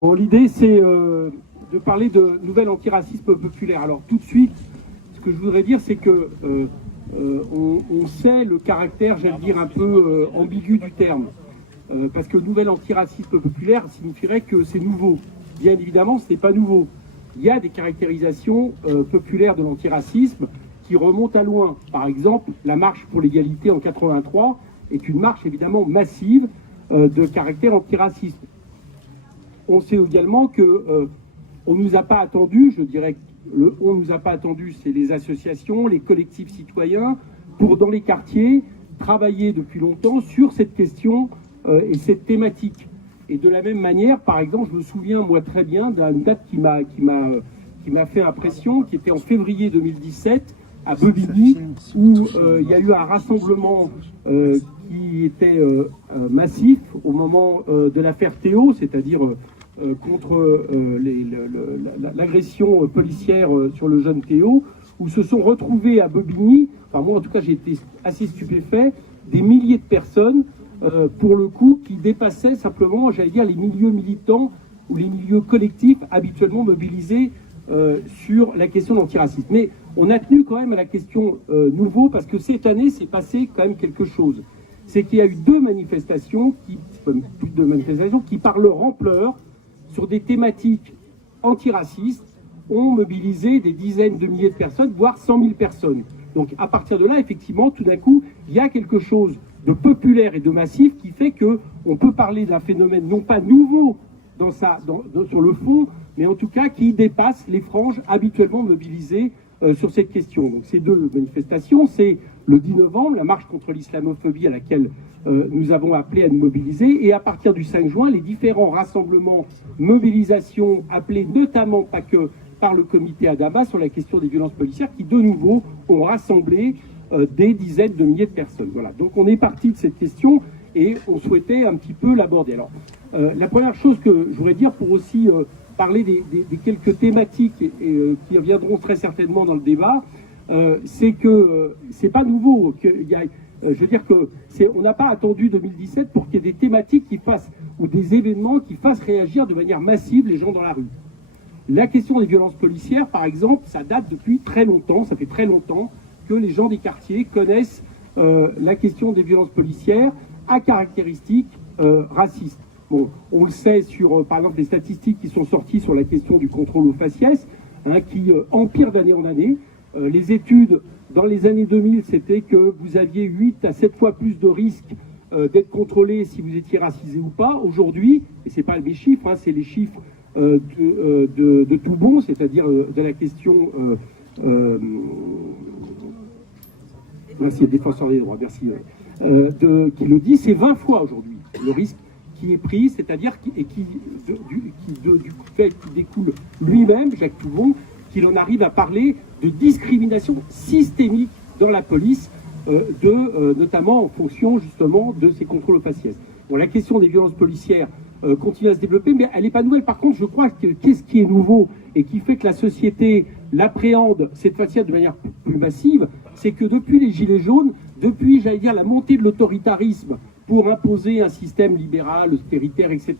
Bon, l'idée, c'est de parler de nouvelle antiracisme populaire. Alors, tout de suite, ce que je voudrais dire, c'est que on sait le caractère, j'allais dire, un peu ambigu du terme. Parce que nouvel antiracisme populaire signifierait que c'est nouveau. Bien évidemment, ce n'est pas nouveau. Il y a des caractérisations populaires de l'antiracisme qui remontent à loin. Par exemple, la marche pour l'égalité en 83 est une marche évidemment massive de caractère antiraciste. On sait également que on ne nous a pas attendu, je dirais que on ne nous a pas attendu, c'est les associations, les collectifs citoyens, pour dans les quartiers travailler depuis longtemps sur cette question et cette thématique. Et de la même manière, par exemple, je me souviens moi très bien d'une date qui m'a fait impression, qui était en février 2017 à Bobigny, où il y a eu un rassemblement qui était massif au moment de l'affaire Théo, c'est-à-dire contre l'agression policière sur le jeune Théo, où se sont retrouvés à Bobigny, enfin moi en tout cas j'ai été assez stupéfait, des milliers de personnes, pour le coup, qui dépassaient simplement, j'allais dire, les milieux militants ou les milieux collectifs habituellement mobilisés sur la question de l'antiracisme. Mais on a tenu quand même à la question nouveau, parce que cette année s'est passé quand même quelque chose. C'est qu'il y a eu deux manifestations, qui par leur ampleur, sur des thématiques antiracistes, ont mobilisé des dizaines de milliers de personnes, voire 100 000 personnes. Donc à partir de là, effectivement, tout d'un coup, il y a quelque chose de populaire et de massif qui fait qu'on peut parler d'un phénomène non pas nouveau sur le fond, mais en tout cas qui dépasse les franges habituellement mobilisées sur cette question. Donc ces deux manifestations, c'est le 10 novembre, la marche contre l'islamophobie à laquelle nous avons appelé à nous mobiliser, et à partir du 5 juin, les différents rassemblements, mobilisations appelés notamment, pas que par le comité Adama sur la question des violences policières, qui de nouveau ont rassemblé des dizaines de milliers de personnes. Voilà. Donc on est parti de cette question et on souhaitait un petit peu l'aborder. Alors, la première chose que je voudrais dire pour aussi parler des quelques thématiques qui reviendront très certainement dans le débat, c'est que c'est pas nouveau. Je veux dire que on n'a pas attendu 2017 pour qu'il y ait des thématiques qui fassent, ou des événements qui fassent réagir de manière massive les gens dans la rue. La question des violences policières, par exemple, ça date depuis très longtemps, ça fait très longtemps que les gens des quartiers connaissent la question des violences policières à caractéristiques racistes. Bon, on le sait sur, par exemple, les statistiques qui sont sorties sur la question du contrôle au faciès, qui empire d'année en année. Les études dans les années 2000, c'était que vous aviez 8 à 7 fois plus de risques d'être contrôlé si vous étiez racisé ou pas. Aujourd'hui, et c'est pas mes chiffres, c'est les chiffres de tout bon, c'est-à-dire de la question... merci, défenseur des droits, merci. Qui le dit, c'est 20 fois aujourd'hui le risque qui est pris, c'est-à-dire qui découle lui-même, Jacques Toubon, qu'il en arrive à parler de discrimination systémique dans la police, notamment en fonction justement de ces contrôles au faciès. Bon, la question des violences policières continue à se développer, mais elle n'est pas nouvelle. Par contre, je crois que qu'est-ce qui est nouveau et qui fait que la société l'appréhende cette fois-ci de manière plus massive, c'est que depuis les Gilets jaunes, depuis, j'allais dire, la montée de l'autoritarisme pour imposer un système libéral, austéritaire, etc.,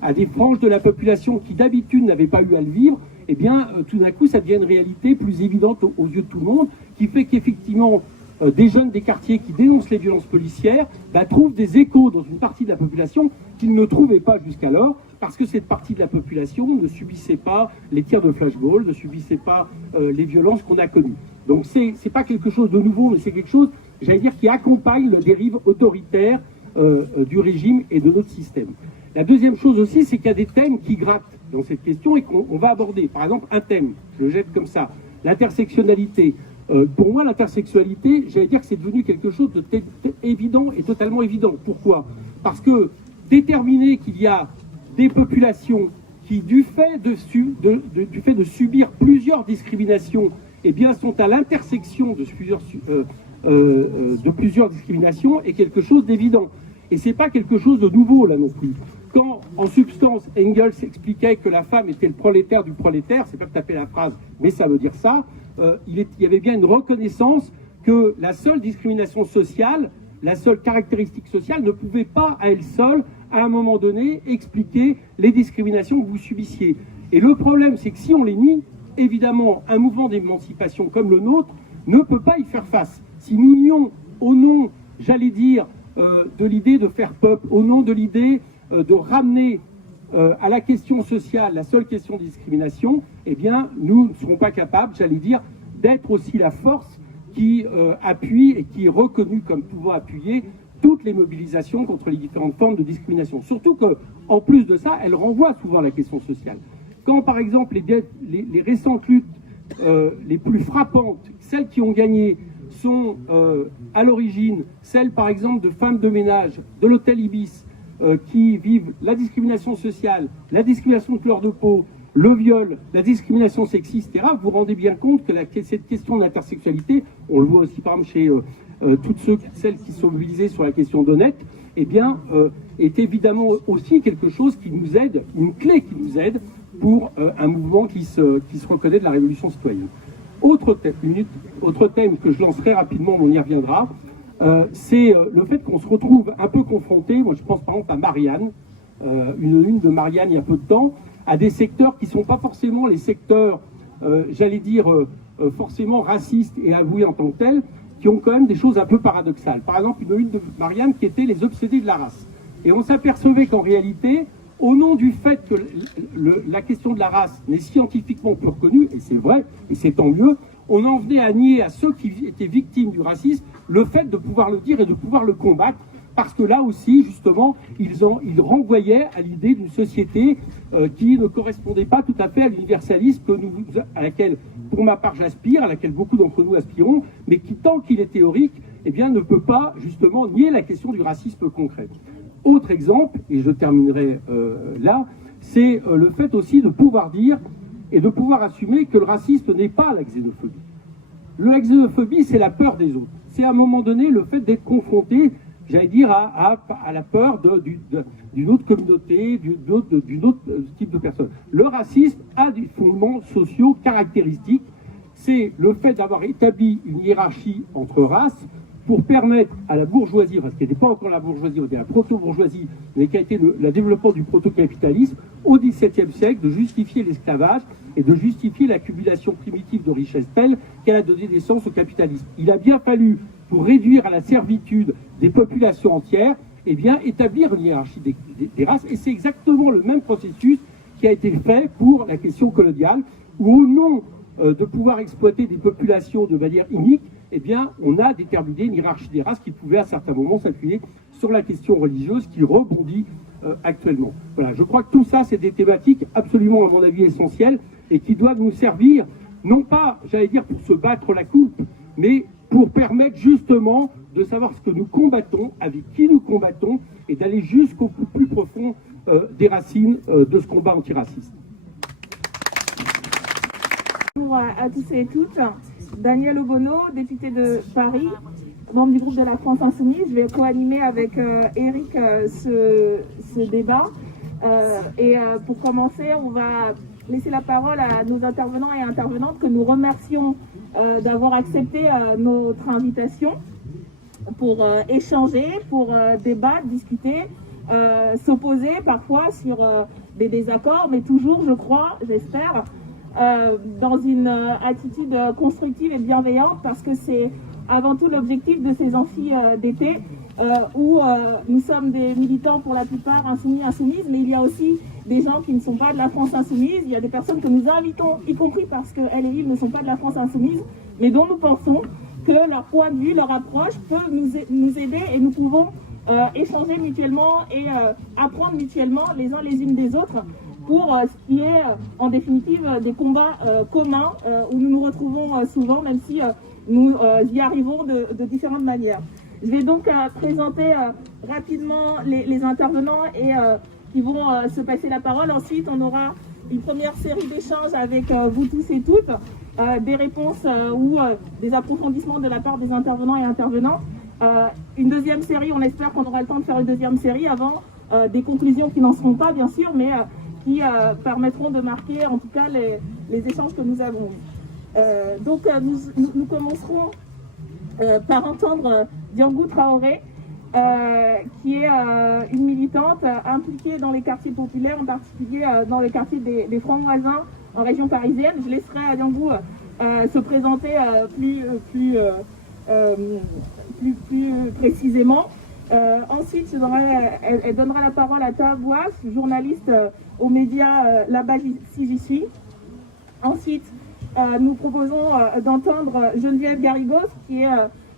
à des franges de la population qui d'habitude n'avaient pas eu à le vivre, eh bien, tout d'un coup, ça devient une réalité plus évidente aux yeux de tout le monde, qui fait qu'effectivement, des jeunes des quartiers qui dénoncent les violences policières trouvent des échos dans une partie de la population qu'ils ne trouvaient pas jusqu'alors, parce que cette partie de la population ne subissait pas les tirs de flashball, ne subissait pas les violences qu'on a connues. Donc c'est pas quelque chose de nouveau, mais c'est quelque chose, j'allais dire, qui accompagne le dérive autoritaire du régime et de notre système. La deuxième chose aussi, c'est qu'il y a des thèmes qui grattent dans cette question et qu'on va aborder. Par exemple, un thème, je le jette comme ça, l'intersectionnalité. Pour moi, l'intersexualité, j'allais dire que c'est devenu quelque chose d'évident et totalement évident. Pourquoi? Parce que déterminer qu'il y a des populations qui, du fait de subir plusieurs discriminations, eh bien, sont à l'intersection de plusieurs discriminations est quelque chose d'évident. Et c'est pas quelque chose de nouveau, là non plus. Quand, en substance, Engels expliquait que la femme était le prolétaire du prolétaire, c'est pas tout à fait la phrase, mais ça veut dire ça, il y avait bien une reconnaissance que la seule discrimination sociale, la seule caractéristique sociale ne pouvait pas, à elle seule, à un moment donné, expliquer les discriminations que vous subissiez. Et le problème, c'est que si on les nie, évidemment, un mouvement d'émancipation comme le nôtre ne peut pas y faire face. Si nous nions au nom, j'allais dire, de l'idée de faire peuple, au nom de l'idée de ramener à la question sociale, la seule question de discrimination, eh bien, nous ne serons pas capables, j'allais dire, d'être aussi la force qui appuie et qui est reconnue comme pouvant appuyer toutes les mobilisations contre les différentes formes de discrimination. Surtout qu'en plus de ça, elle renvoie souvent à la question sociale. Quand, par exemple, les récentes luttes les plus frappantes, celles qui ont gagné, sont à l'origine celles, par exemple, de femmes de ménage de l'hôtel Ibis, qui vivent la discrimination sociale, la discrimination de couleur de peau, le viol, la discrimination sexiste, etc., vous vous rendez bien compte que cette question de l'intersexualité, on le voit aussi par exemple chez toutes celles qui sont mobilisées sur la question d'Honnête, eh bien, est évidemment aussi quelque chose qui nous aide, une clé qui nous aide pour un mouvement qui se reconnaît de la révolution citoyenne. Autre thème que je lancerai rapidement, on y reviendra, c'est le fait qu'on se retrouve un peu confronté, moi je pense par exemple à Marianne, une de Marianne il y a peu de temps, à des secteurs qui ne sont pas forcément les secteurs, j'allais dire, forcément racistes et avoués en tant que tels, qui ont quand même des choses un peu paradoxales. Par exemple, une de Marianne qui était les obsédés de la race. Et on s'apercevait qu'en réalité, au nom du fait que la question de la race n'est scientifiquement plus reconnue, et c'est vrai, et c'est tant mieux, on en venait à nier à ceux qui étaient victimes du racisme le fait de pouvoir le dire et de pouvoir le combattre, parce que là aussi, justement, ils renvoyaient à l'idée d'une société qui ne correspondait pas tout à fait à l'universalisme à laquelle, pour ma part, j'aspire, à laquelle beaucoup d'entre nous aspirons, mais qui, tant qu'il est théorique, eh bien, ne peut pas, justement, nier la question du racisme concret. Autre exemple, et je terminerai là, c'est le fait aussi de pouvoir dire et de pouvoir assumer que le racisme n'est pas la xénophobie. La xénophobie, c'est la peur des autres. C'est à un moment donné le fait d'être confronté, j'allais dire, à la peur d'une autre communauté, d'une autre type de personne. Le racisme a des fondements sociaux caractéristiques. C'est le fait d'avoir établi une hiérarchie entre races pour permettre à la bourgeoisie, parce qu'elle n'était pas encore la bourgeoisie, on était la proto-bourgeoisie, mais qui a été le développement du proto-capitalisme, au XVIIe siècle, de justifier l'esclavage et de justifier l'accumulation primitive de richesses telles qu'elle a donné naissance au capitalisme. Il a bien fallu, pour réduire à la servitude des populations entières, eh bien, établir une hiérarchie des races, et c'est exactement le même processus qui a été fait pour la question coloniale, où au nom de pouvoir exploiter des populations de manière inique, eh bien, on a déterminé une hiérarchie des races qui pouvait à certains moments s'appuyer sur la question religieuse qui rebondit actuellement. Voilà, je crois que tout ça, c'est des thématiques absolument, à mon avis, essentielles et qui doivent nous servir, non pas, j'allais dire, pour se battre la coupe, mais pour permettre justement de savoir ce que nous combattons, avec qui nous combattons, et d'aller jusqu'au plus profond des racines de ce combat antiraciste. Bonjour à tous et toutes. Daniel Obono, député de Paris, membre du groupe de la France Insoumise. Je vais co-animer avec Eric ce débat. Pour commencer, on va laisser la parole à nos intervenants et intervenantes que nous remercions d'avoir accepté notre invitation pour échanger, pour débattre, discuter, s'opposer parfois sur des désaccords, mais toujours, je crois, j'espère, dans une attitude constructive et bienveillante, parce que c'est avant tout l'objectif de ces amphis d'été où nous sommes des militants pour la plupart insoumis, insoumises, mais il y a aussi des gens qui ne sont pas de la France insoumise, il y a des personnes que nous invitons, y compris parce qu'elles et ils ne sont pas de la France insoumise, mais dont nous pensons que leur point de vue, leur approche peut nous aider et nous pouvons échanger mutuellement et apprendre mutuellement les uns les unes des autres pour ce qui est en définitive des combats communs où nous nous retrouvons souvent, même si nous y arrivons de différentes manières. Je vais donc présenter rapidement les intervenants et qui vont se passer la parole. Ensuite, on aura une première série d'échanges avec vous tous et toutes, des réponses ou des approfondissements de la part des intervenants et intervenantes. Une deuxième série, on espère qu'on aura le temps de faire une deuxième série avant des conclusions qui n'en seront pas, bien sûr, mais qui permettront de marquer en tout cas les échanges que nous avons eus. Donc nous commencerons par entendre Diangou Traoré, qui est une militante impliquée dans les quartiers populaires, en particulier dans le quartier des Francs-Moisins en région parisienne. Je laisserai Diangou se présenter plus précisément. Ensuite, elle donnera la parole à Taha Bouaf, journaliste aux médias Là-bas si j'y suis. Ensuite, nous proposons d'entendre Geneviève Garrigos, qui est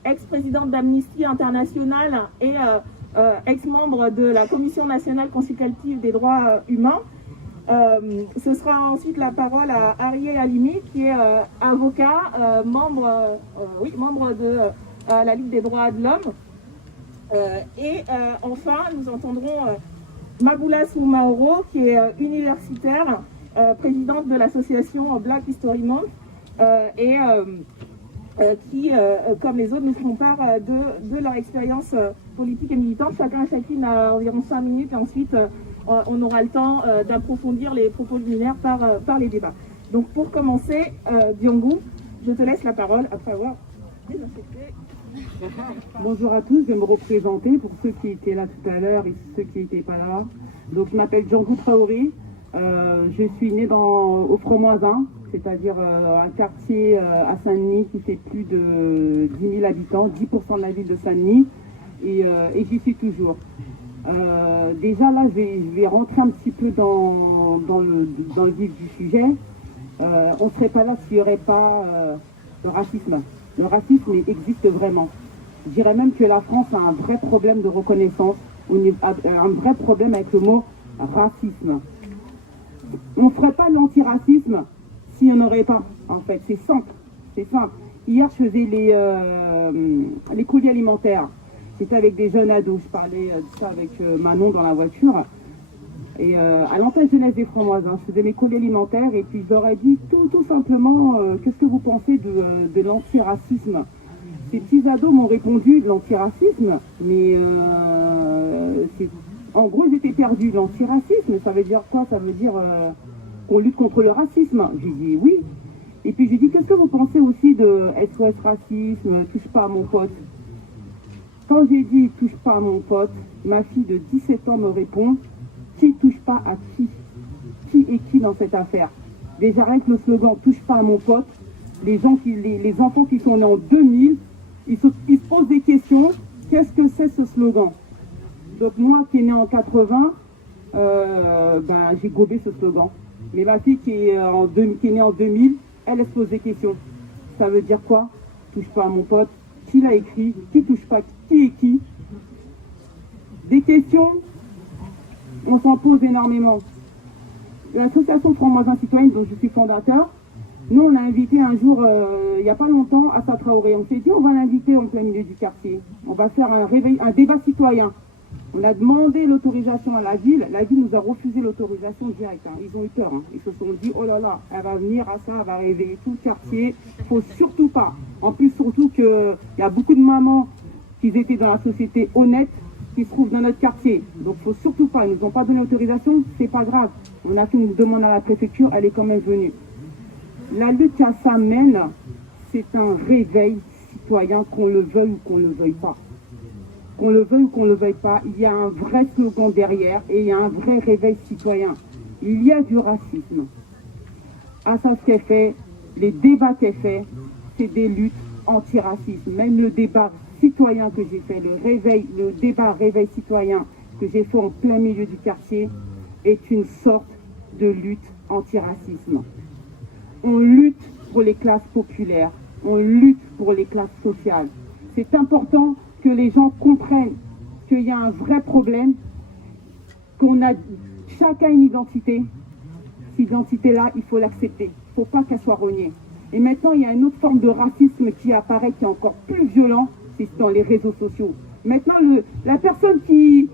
ex-présidente d'Amnesty International et ex-membre de la Commission nationale consultative des droits humains. Ce sera ensuite la parole à Arié Halimi, qui est avocat, membre de la Ligue des droits de l'homme. Et enfin, nous entendrons Maboula Soumaoro, qui est universitaire, présidente de l'association Black History Month, et qui, comme les autres, nous feront part de leur expérience politique et militante. Chacun et chacune a environ 5 minutes, et ensuite on aura le temps d'approfondir les propos liminaires par les débats. Donc pour commencer, Diangou, je te laisse la parole après avoir désinfecté. Bonjour à tous, je vais me représenter pour ceux qui étaient là tout à l'heure et ceux qui n'étaient pas là. Donc je m'appelle Diangou Traoré, je suis née au Francs-Moisins, c'est-à-dire un quartier à Saint-Denis qui fait plus de 10 000 habitants, 10% de la ville de Saint-Denis, et j'y suis toujours. Déjà là, je vais rentrer un petit peu dans le vif du sujet. On ne serait pas là s'il n'y aurait pas le racisme. Le racisme existe vraiment. Je dirais même que la France a un vrai problème de reconnaissance, un vrai problème avec le mot racisme. On ne ferait pas l'antiracisme s'il n'y en aurait pas, en fait. C'est simple. C'est simple. Hier, je faisais les colis alimentaires. J'étais avec des jeunes ados. Je parlais de ça avec Manon dans la voiture. Et à l'antenne jeunesse des Francs-Moisins, je faisais mes colis alimentaires et puis je leur ai dit tout simplement qu'est-ce que vous pensez de l'antiracisme. Ces petits ados m'ont répondu de l'antiracisme, mais en gros j'étais perdue. L'antiracisme, ça veut dire quoi? Ça veut dire qu'on lutte contre le racisme. J'ai dit oui. Et puis j'ai dit qu'est-ce que vous pensez aussi de SOS racisme, touche pas à mon pote. Quand j'ai dit touche pas à mon pote, ma fille de 17 ans me répond qui touche pas à qui? Qui est qui dans cette affaire? Déjà rien que le slogan touche pas à mon pote, les enfants qui sont nés en 2000, ils se posent des questions. Qu'est-ce que c'est ce slogan? Donc moi qui est né en 80, j'ai gobé ce slogan. Mais ma fille qui est née en 2000, elle se pose des questions. Ça veut dire quoi? Touche pas à mon pote. Qui l'a écrit? Qui touche pas? Qui est qui? Des questions, on s'en pose énormément. L'association Francs-Moisins Citoyens, dont je suis fondateur, nous on a invité un jour, il n'y a pas longtemps, Assa Traoré. On s'est dit on va l'inviter en plein milieu du quartier. On va faire un débat citoyen. On a demandé l'autorisation à la ville nous a refusé l'autorisation directe. Ils ont eu peur. Ils se sont dit oh là là, elle va venir à ça, elle va réveiller tout le quartier. Faut surtout pas. En plus surtout qu'il y a beaucoup de mamans qui étaient dans la société honnête, qui se trouvent dans notre quartier. Donc il ne faut surtout pas, ils ne nous ont pas donné l'autorisation, c'est pas grave. On a fait une demande à la préfecture, elle est quand même venue. La lutte à ça mène, c'est un réveil citoyen, qu'on le veuille ou qu'on ne le veuille pas. Qu'on le veuille ou qu'on ne le veuille pas, il y a un vrai slogan derrière et il y a un vrai réveil citoyen. Il y a du racisme. À ça ce qu'elle fait, les débats qu'elle fait, c'est des luttes anti-racisme. Même le débat citoyen que j'ai fait, le débat réveil citoyen que j'ai fait en plein milieu du quartier est une sorte de lutte anti-racisme. On lutte pour les classes populaires, on lutte pour les classes sociales. C'est important que les gens comprennent qu'il y a un vrai problème, qu'on a chacun une identité. Cette identité-là, il faut l'accepter. Il ne faut pas qu'elle soit reniée. Et maintenant, il y a une autre forme de racisme qui apparaît, qui est encore plus violent, c'est dans les réseaux sociaux. Maintenant, la personne qui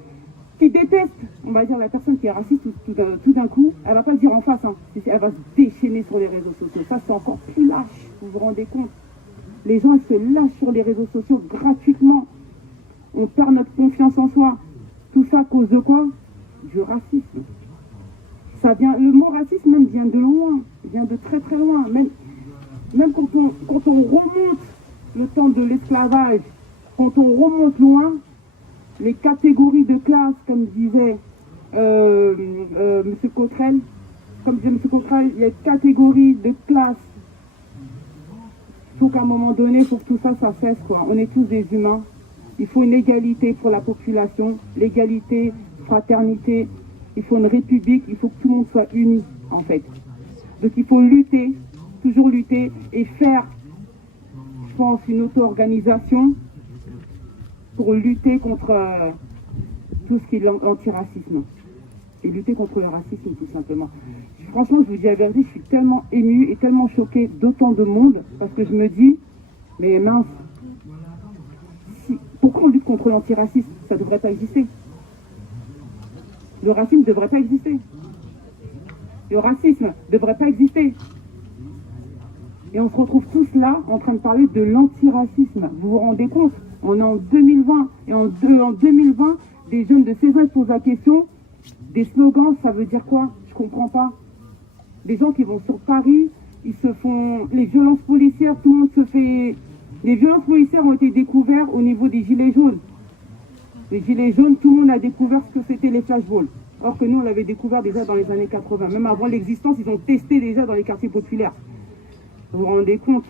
déteste, on va dire la personne qui est raciste tout d'un coup, elle ne va pas le dire en face, elle va se déchaîner sur les réseaux sociaux. Ça, c'est encore plus lâche, vous vous rendez compte? Les gens ils se lâchent sur les réseaux sociaux gratuitement. On perd notre confiance en soi. Tout ça à cause de quoi? Du racisme. Le mot racisme même vient de loin, vient de très très loin. Même quand on remonte le temps de l'esclavage, quand on remonte loin, les catégories de classe, comme disait Monsieur Cotrel, comme disait Monsieur Cotrel, il y a une catégorie de classe. Il faut qu'à un moment donné, il faut que tout ça, ça cesse, quoi. On est tous des humains. Il faut une égalité pour la population, l'égalité, fraternité. Il faut une république, il faut que tout le monde soit uni, en fait. Donc il faut lutter, toujours lutter et faire, je pense, une auto-organisation pour lutter contre tout ce qui est l'antiracisme. Et lutter contre le racisme, tout simplement. Franchement, je vous dis la vérité, je suis tellement émue et tellement choquée d'autant de monde, parce que je me dis, mais mince, pourquoi on lutte contre l'antiracisme? Ça ne devrait pas exister. Le racisme ne devrait pas exister. Le racisme ne devrait pas exister. Et on se retrouve tous là en train de parler de l'antiracisme. Vous vous rendez compte? On est en 2020. Et en 2020, des jeunes de 16 ans posent la question. Des slogans, ça veut dire quoi? Je comprends pas. Des gens qui vont sur Paris, ils se font... Les violences policières, tout le monde se fait... Les violences policières ont été découvertes au niveau des gilets jaunes. Les gilets jaunes, tout le monde a découvert ce que c'était les flashballs. Alors que nous, on l'avait découvert déjà dans les années 80. Même avant l'existence, ils ont testé déjà dans les quartiers populaires. Vous vous rendez compte?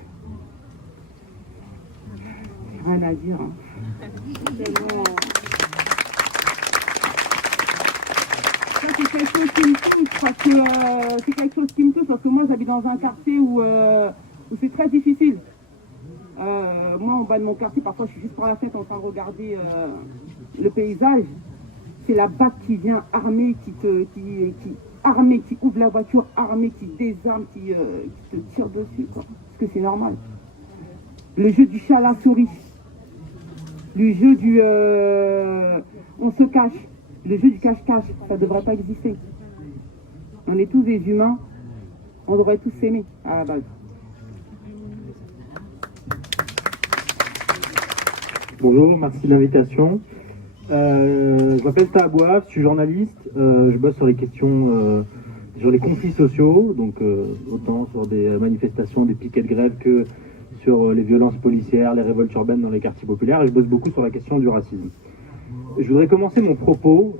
Rien à dire. Hein. Ça, c'est quelque chose qui me touche parce que c'est quelque chose qui me touche parce que moi, j'habite dans un quartier où c'est très difficile. Moi, en bas de mon quartier, parfois, je suis juste par la fenêtre en train de regarder le paysage. C'est la BAC qui vient armée, qui ouvre la voiture armée, qui désarme, qui te tire dessus, quoi. Parce que c'est normal. Le jeu du chat à la souris. Le jeu du on se cache. Le jeu du cache-cache, ça ne devrait pas exister. On est tous des humains. On devrait tous s'aimer à la base. Bonjour, merci de l'invitation. Je m'appelle Tahabouaf, je suis journaliste. Je bosse sur les questions, sur les conflits sociaux, donc autant sur des manifestations, des piquets de grève que sur les violences policières, les révoltes urbaines dans les quartiers populaires. Et je bosse beaucoup sur la question du racisme. Je voudrais commencer mon propos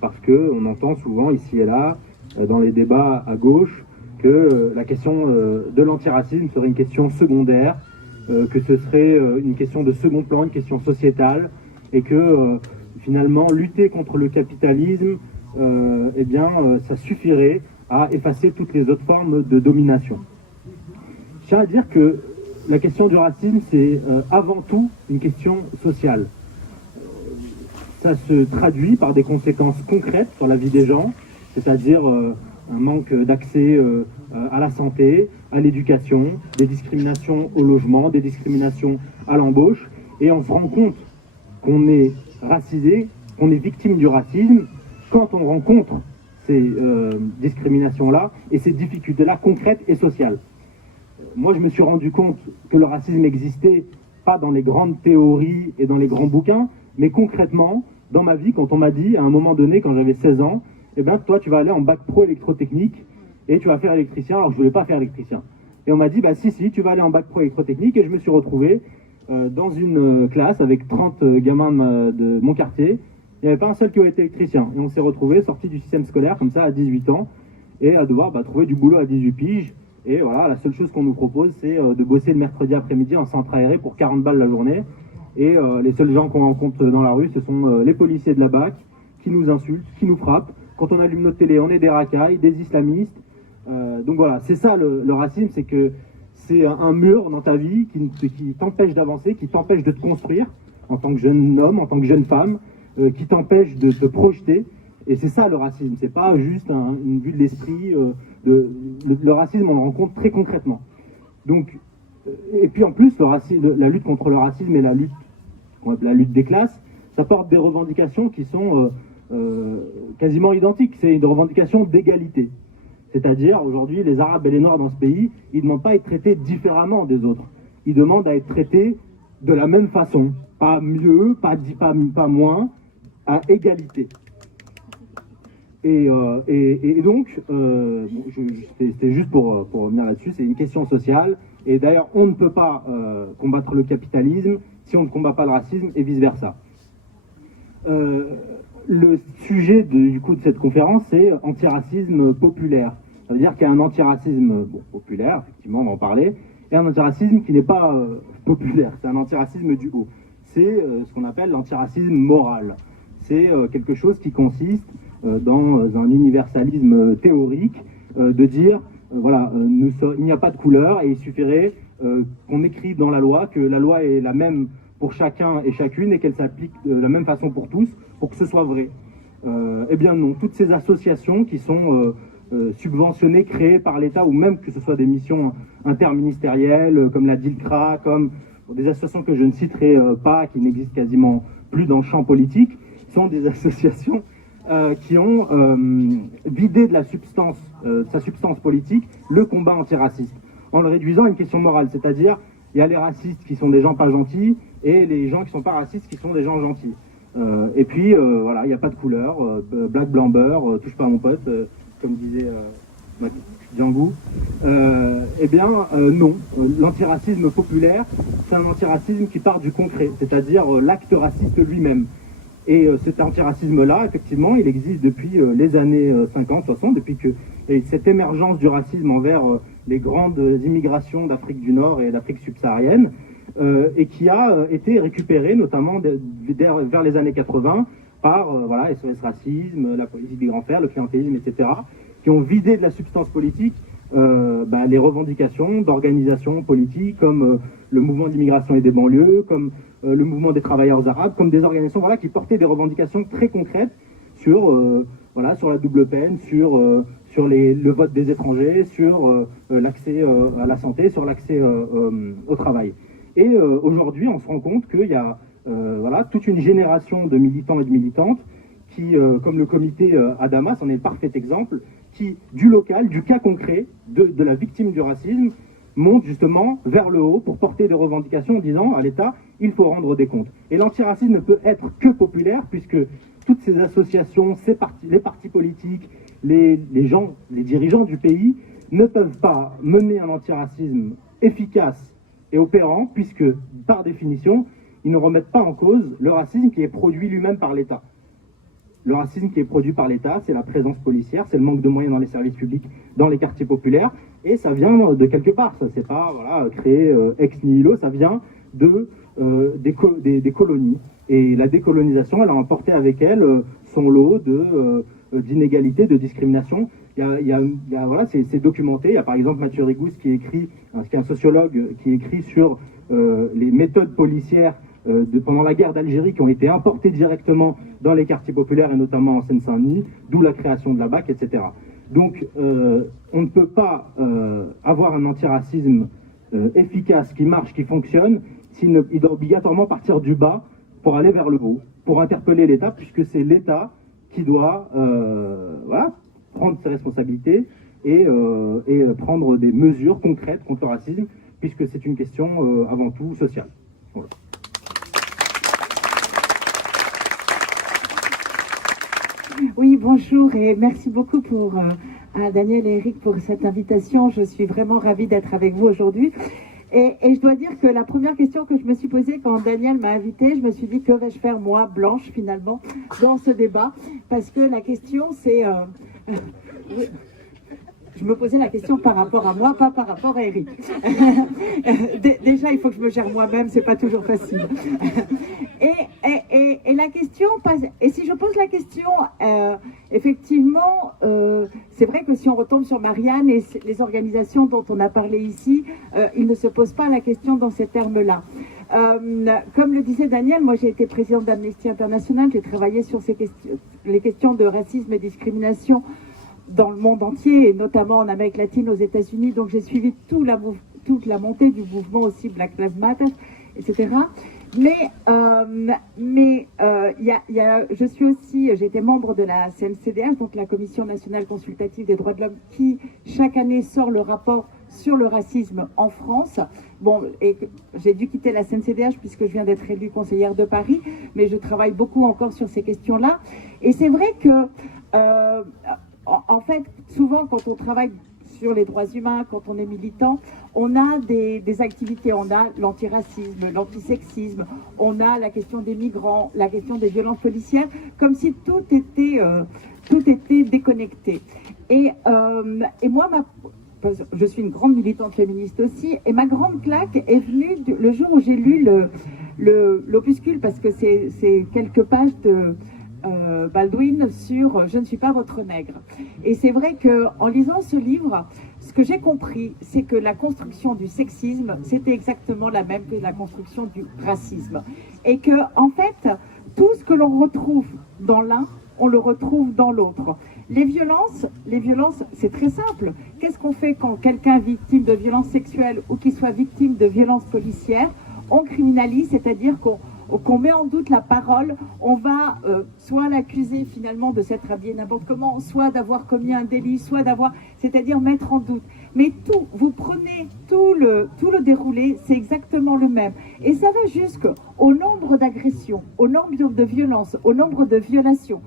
parce qu'on entend souvent ici et là, dans les débats à gauche, que la question de l'antiracisme serait une question secondaire, que ce serait une question de second plan, une question sociétale, et que finalement lutter contre le capitalisme, ça suffirait à effacer toutes les autres formes de domination. Je tiens à dire que la question du racisme, c'est avant tout une question sociale. Ça se traduit par des conséquences concrètes sur la vie des gens, c'est-à-dire un manque d'accès à la santé, à l'éducation, des discriminations au logement, des discriminations à l'embauche, et on se rend compte qu'on est racisé, qu'on est victime du racisme, quand on rencontre ces discriminations-là et ces difficultés-là concrètes et sociales. Moi, je me suis rendu compte que le racisme existait pas dans les grandes théories et dans les grands bouquins, mais concrètement, dans ma vie, quand on m'a dit, à un moment donné, quand j'avais 16 ans, eh ben, toi, tu vas aller en bac pro électrotechnique et tu vas faire électricien, alors que je voulais pas faire électricien. Et on m'a dit, bah si, tu vas aller en bac pro électrotechnique, et je me suis retrouvé dans une classe avec 30 gamins de mon quartier. Il n'y avait pas un seul qui aurait été électricien. Et on s'est retrouvé sorti du système scolaire, comme ça, à 18 ans, et à devoir trouver du boulot à 18 piges. Et voilà, la seule chose qu'on nous propose, c'est de bosser le mercredi après-midi en centre aéré pour 40 balles la journée. Et les seuls gens qu'on rencontre dans la rue, ce sont les policiers de la BAC, qui nous insultent, qui nous frappent. Quand on allume notre télé, on est des racailles, des islamistes. Donc voilà, c'est ça le racisme, c'est que c'est un mur dans ta vie qui t'empêche d'avancer, qui t'empêche de te construire en tant que jeune homme, en tant que jeune femme, qui t'empêche de te projeter. Et c'est ça le racisme, c'est pas juste une vue de l'esprit. Le racisme, on le rencontre très concrètement. Donc, et puis en plus, la lutte contre le racisme et la lutte des classes, ça porte des revendications qui sont quasiment identiques. C'est une revendication d'égalité. C'est-à-dire, aujourd'hui, les Arabes et les Noirs dans ce pays, ils ne demandent pas à être traités différemment des autres. Ils demandent à être traités de la même façon. Pas mieux, pas moins, à égalité. Et donc, c'était juste pour revenir là-dessus, c'est une question sociale. Et d'ailleurs, on ne peut pas combattre le capitalisme si on ne combat pas le racisme et vice-versa. le sujet du coup de cette conférence, c'est antiracisme populaire. Ça veut dire qu'il y a un antiracisme populaire, effectivement, on va en parler, et un antiracisme qui n'est pas populaire, c'est un antiracisme du haut. C'est ce qu'on appelle l'antiracisme moral. C'est quelque chose qui consiste dans un universalisme théorique de dire, voilà, il n'y a pas de couleur et il suffirait qu'on écrive dans la loi que la loi est la même pour chacun et chacune et qu'elle s'applique de la même façon pour tous, pour que ce soit vrai. Eh bien non, toutes ces associations qui sont subventionnées, créées par l'État, ou même que ce soit des missions interministérielles, comme la DILCRA, comme des associations que je ne citerai pas, qui n'existent quasiment plus dans le champ politique, sont des associations qui ont vidé de sa substance politique, le combat antiraciste, en le réduisant à une question morale, c'est-à-dire il y a les racistes qui sont des gens pas gentils et les gens qui sont pas racistes qui sont des gens gentils. Et puis voilà, il n'y a pas de couleur, black, blanc, beurre, touche pas à mon pote, comme disait Django. Eh bien non, l'antiracisme populaire, c'est un antiracisme qui part du concret, c'est-à-dire l'acte raciste lui-même. Et cet antiracisme-là, effectivement, il existe depuis les années 50-60, depuis qu'il y a eu cette émergence du racisme envers les grandes immigrations d'Afrique du Nord et d'Afrique subsaharienne, et qui a été récupéré notamment vers les années 80 par voilà, SOS Racisme, la politique des grands frères, le clientélisme, etc., qui ont vidé de la substance politique les revendications d'organisations politiques comme le mouvement de l'immigration et des banlieues, comme le mouvement des travailleurs arabes, comme des organisations voilà, qui portaient des revendications très concrètes sur la double peine, sur le vote des étrangers, sur l'accès à la santé, sur l'accès au travail. Et aujourd'hui, on se rend compte qu'il y a toute une génération de militants et de militantes qui, comme le comité Adamas, en est le parfait exemple, qui, du local, du cas concret de la victime du racisme, monte justement vers le haut pour porter des revendications en disant à l'État, il faut rendre des comptes. Et l'antiracisme ne peut être que populaire puisque toutes ces associations, les partis politiques, les dirigeants du pays ne peuvent pas mener un antiracisme efficace et opérant puisque, par définition, ils ne remettent pas en cause le racisme qui est produit lui-même par l'État. Le racisme qui est produit par l'État, c'est la présence policière, c'est le manque de moyens dans les services publics, dans les quartiers populaires, et ça vient de quelque part. Ça c'est pas créé ex nihilo, ça vient des colonies. Et la décolonisation, elle a emporté avec elle son lot d'inégalités, de discrimination. C'est documenté. Il y a par exemple Mathieu Rigous qui est un sociologue qui écrit sur les méthodes policières pendant la guerre d'Algérie qui ont été importées directement dans les quartiers populaires et notamment en Seine-Saint-Denis, d'où la création de la BAC, etc. Donc on ne peut pas avoir un antiracisme efficace, qui marche, qui fonctionne, il doit obligatoirement partir du bas pour aller vers le haut, pour interpeller l'État, puisque c'est l'État qui doit prendre ses responsabilités et prendre des mesures concrètes contre le racisme, puisque c'est une question avant tout sociale. Voilà. Oui, bonjour et merci beaucoup à Daniel et Eric pour cette invitation. Je suis vraiment ravie d'être avec vous aujourd'hui. Et je dois dire que la première question que je me suis posée quand Daniel m'a invitée, je me suis dit que vais-je faire moi, Blanche, finalement, dans ce débat? Parce que la question, c'est... Je me posais la question par rapport à moi, pas par rapport à Eric. Déjà, il faut que je me gère moi-même, c'est pas toujours facile. Et la question, et si je pose la question, effectivement, c'est vrai que si on retombe sur Marianne et les organisations dont on a parlé ici, ils ne se posent pas la question dans ces termes-là. Comme le disait Daniel, moi j'ai été présidente d'Amnesty International, j'ai travaillé sur les questions de racisme et discrimination dans le monde entier, et notamment en Amérique latine, aux États-Unis. Donc j'ai suivi toute la montée du mouvement aussi Black Lives Matter, etc. J'ai été membre de la CNCDH, donc la Commission nationale consultative des droits de l'homme, qui chaque année sort le rapport sur le racisme en France. Bon, et j'ai dû quitter la CNCDH puisque je viens d'être élue conseillère de Paris, mais je travaille beaucoup encore sur ces questions-là. Et c'est vrai que en fait, souvent, quand on travaille sur les droits humains, quand on est militant, on a des activités, on a l'antiracisme, l'antisexisme, on a la question des migrants, la question des violences policières, comme si tout était déconnecté. Et moi, je suis une grande militante féministe aussi, et ma grande claque est venue le jour où j'ai lu l'opuscule, parce que c'est quelques pages de Baldwin sur « Je ne suis pas votre nègre ». Et c'est vrai qu'en lisant ce livre, ce que j'ai compris, c'est que la construction du sexisme, c'était exactement la même que la construction du racisme. Et que, en fait, tout ce que l'on retrouve dans l'un, on le retrouve dans l'autre. Les violences, c'est très simple. Qu'est-ce qu'on fait quand quelqu'un est victime de violences sexuelles ou qu'il soit victime de violences policières? On criminalise, c'est-à-dire qu'on met en doute la parole, on va soit l'accuser finalement de s'être habillé n'importe comment, soit d'avoir commis un délit, soit d'avoir, c'est-à-dire mettre en doute. Mais tout, vous prenez tout le déroulé, c'est exactement le même. Et ça va jusqu'au nombre d'agressions, au nombre de violences, au nombre de violations,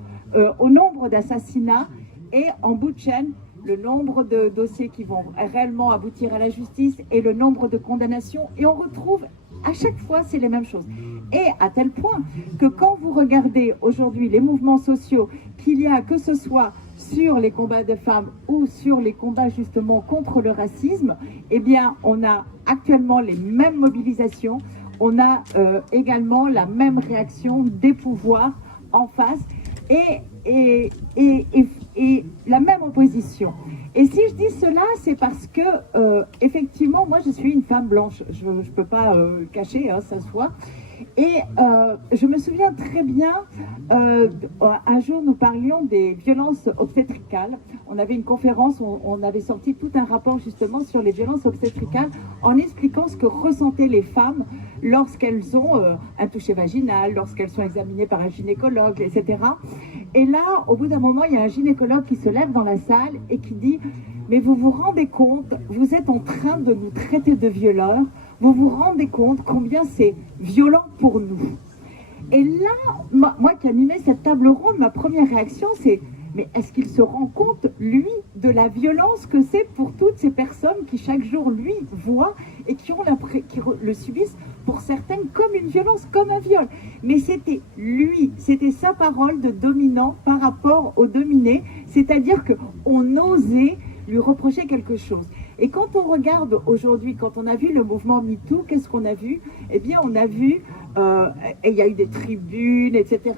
au nombre d'assassinats et en bout de chaîne, le nombre de dossiers qui vont réellement aboutir à la justice et le nombre de condamnations. Et on retrouve à chaque fois, c'est les mêmes choses. Et à tel point que quand vous regardez aujourd'hui les mouvements sociaux qu'il y a, que ce soit sur les combats de femmes ou sur les combats justement contre le racisme, eh bien, on a actuellement les mêmes mobilisations, on a également la même réaction des pouvoirs en face et la même opposition. Et si je dis cela, c'est parce que, effectivement, moi je suis une femme blanche, je ne peux pas cacher, hein, ça se voit. Et je me souviens très bien, un jour nous parlions des violences obstétricales. On avait une conférence, on avait sorti tout un rapport justement sur les violences obstétricales en expliquant ce que ressentaient les femmes lorsqu'elles ont un toucher vaginal, lorsqu'elles sont examinées par un gynécologue, etc. Et là, au bout d'un moment, il y a un gynécologue qui se lève dans la salle et qui dit « Mais vous vous rendez compte, vous êtes en train de nous traiter de violeurs, vous vous rendez compte combien c'est violent pour nous ?» Et là, moi qui animais cette table ronde, ma première réaction c'est « Mais est-ce qu'il se rend compte, lui, de la violence que c'est pour toutes ces personnes qui chaque jour, lui, voient et qui le subissent pour certaines comme une violence, comme un viol ?» Mais c'était lui, c'était sa parole de dominant par rapport au dominé, c'est-à-dire qu'on osait lui reprocher quelque chose. Et quand on regarde aujourd'hui, quand on a vu le mouvement MeToo, qu'est-ce qu'on a vu? Eh bien, on a vu, et il y a eu des tribunes, etc.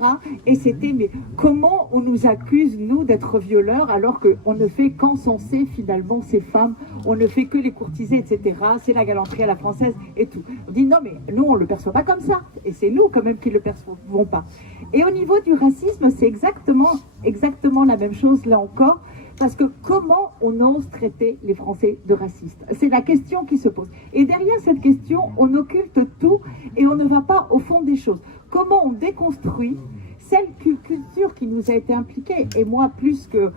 Et c'était, mais comment on nous accuse, nous, d'être violeurs, alors qu'on ne fait qu'encenser finalement ces femmes, on ne fait que les courtiser, etc. C'est la galanterie à la française et tout. On dit, non, mais nous, on ne le perçoit pas comme ça. Et c'est nous, quand même, qui ne le percevons pas. Et au niveau du racisme, c'est exactement la même chose, là encore. Parce que comment on ose traiter les Français de racistes? C'est la question qui se pose. Et derrière cette question, on occulte tout et on ne va pas au fond des choses. Comment on déconstruit cette culture qui nous a été impliquée? Et moi, plus que,